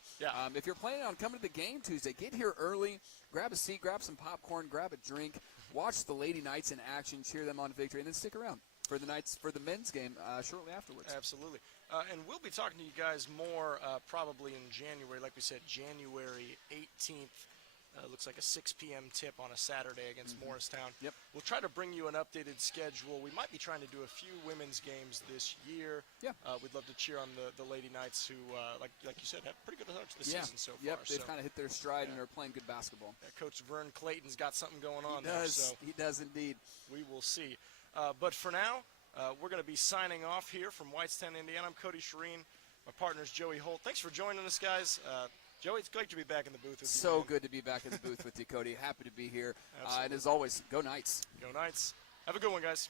if you're planning on coming to the game Tuesday, get here early, grab a seat, grab some popcorn, grab a drink, watch the Lady Knights in action, cheer them on to victory, and then stick around for the Knights for the men's game shortly afterwards. Absolutely. And we'll be talking to you guys more probably in January. Like we said, January 18th. Looks like a 6 p.m. tip on a Saturday against Morristown. Yep. We'll try to bring you an updated schedule. We might be trying to do a few women's games this year. Yeah. We'd love to cheer on the Lady Knights who, like you said, have pretty good start to the season so far. Yep, they've kind of hit their stride and are playing good basketball. Coach Vern Clayton's got something going on there. He does indeed. We will see. But for now, we're going to be signing off here from Whitestown, Indiana. I'm Cody Shireen. My partner's Joey Holt. Thanks for joining us, guys. Joey, it's great to be back in the booth with you. So good to be back in the booth with you, Cody. Happy to be here. And as always, go Knights. Go Knights. Have a good one, guys.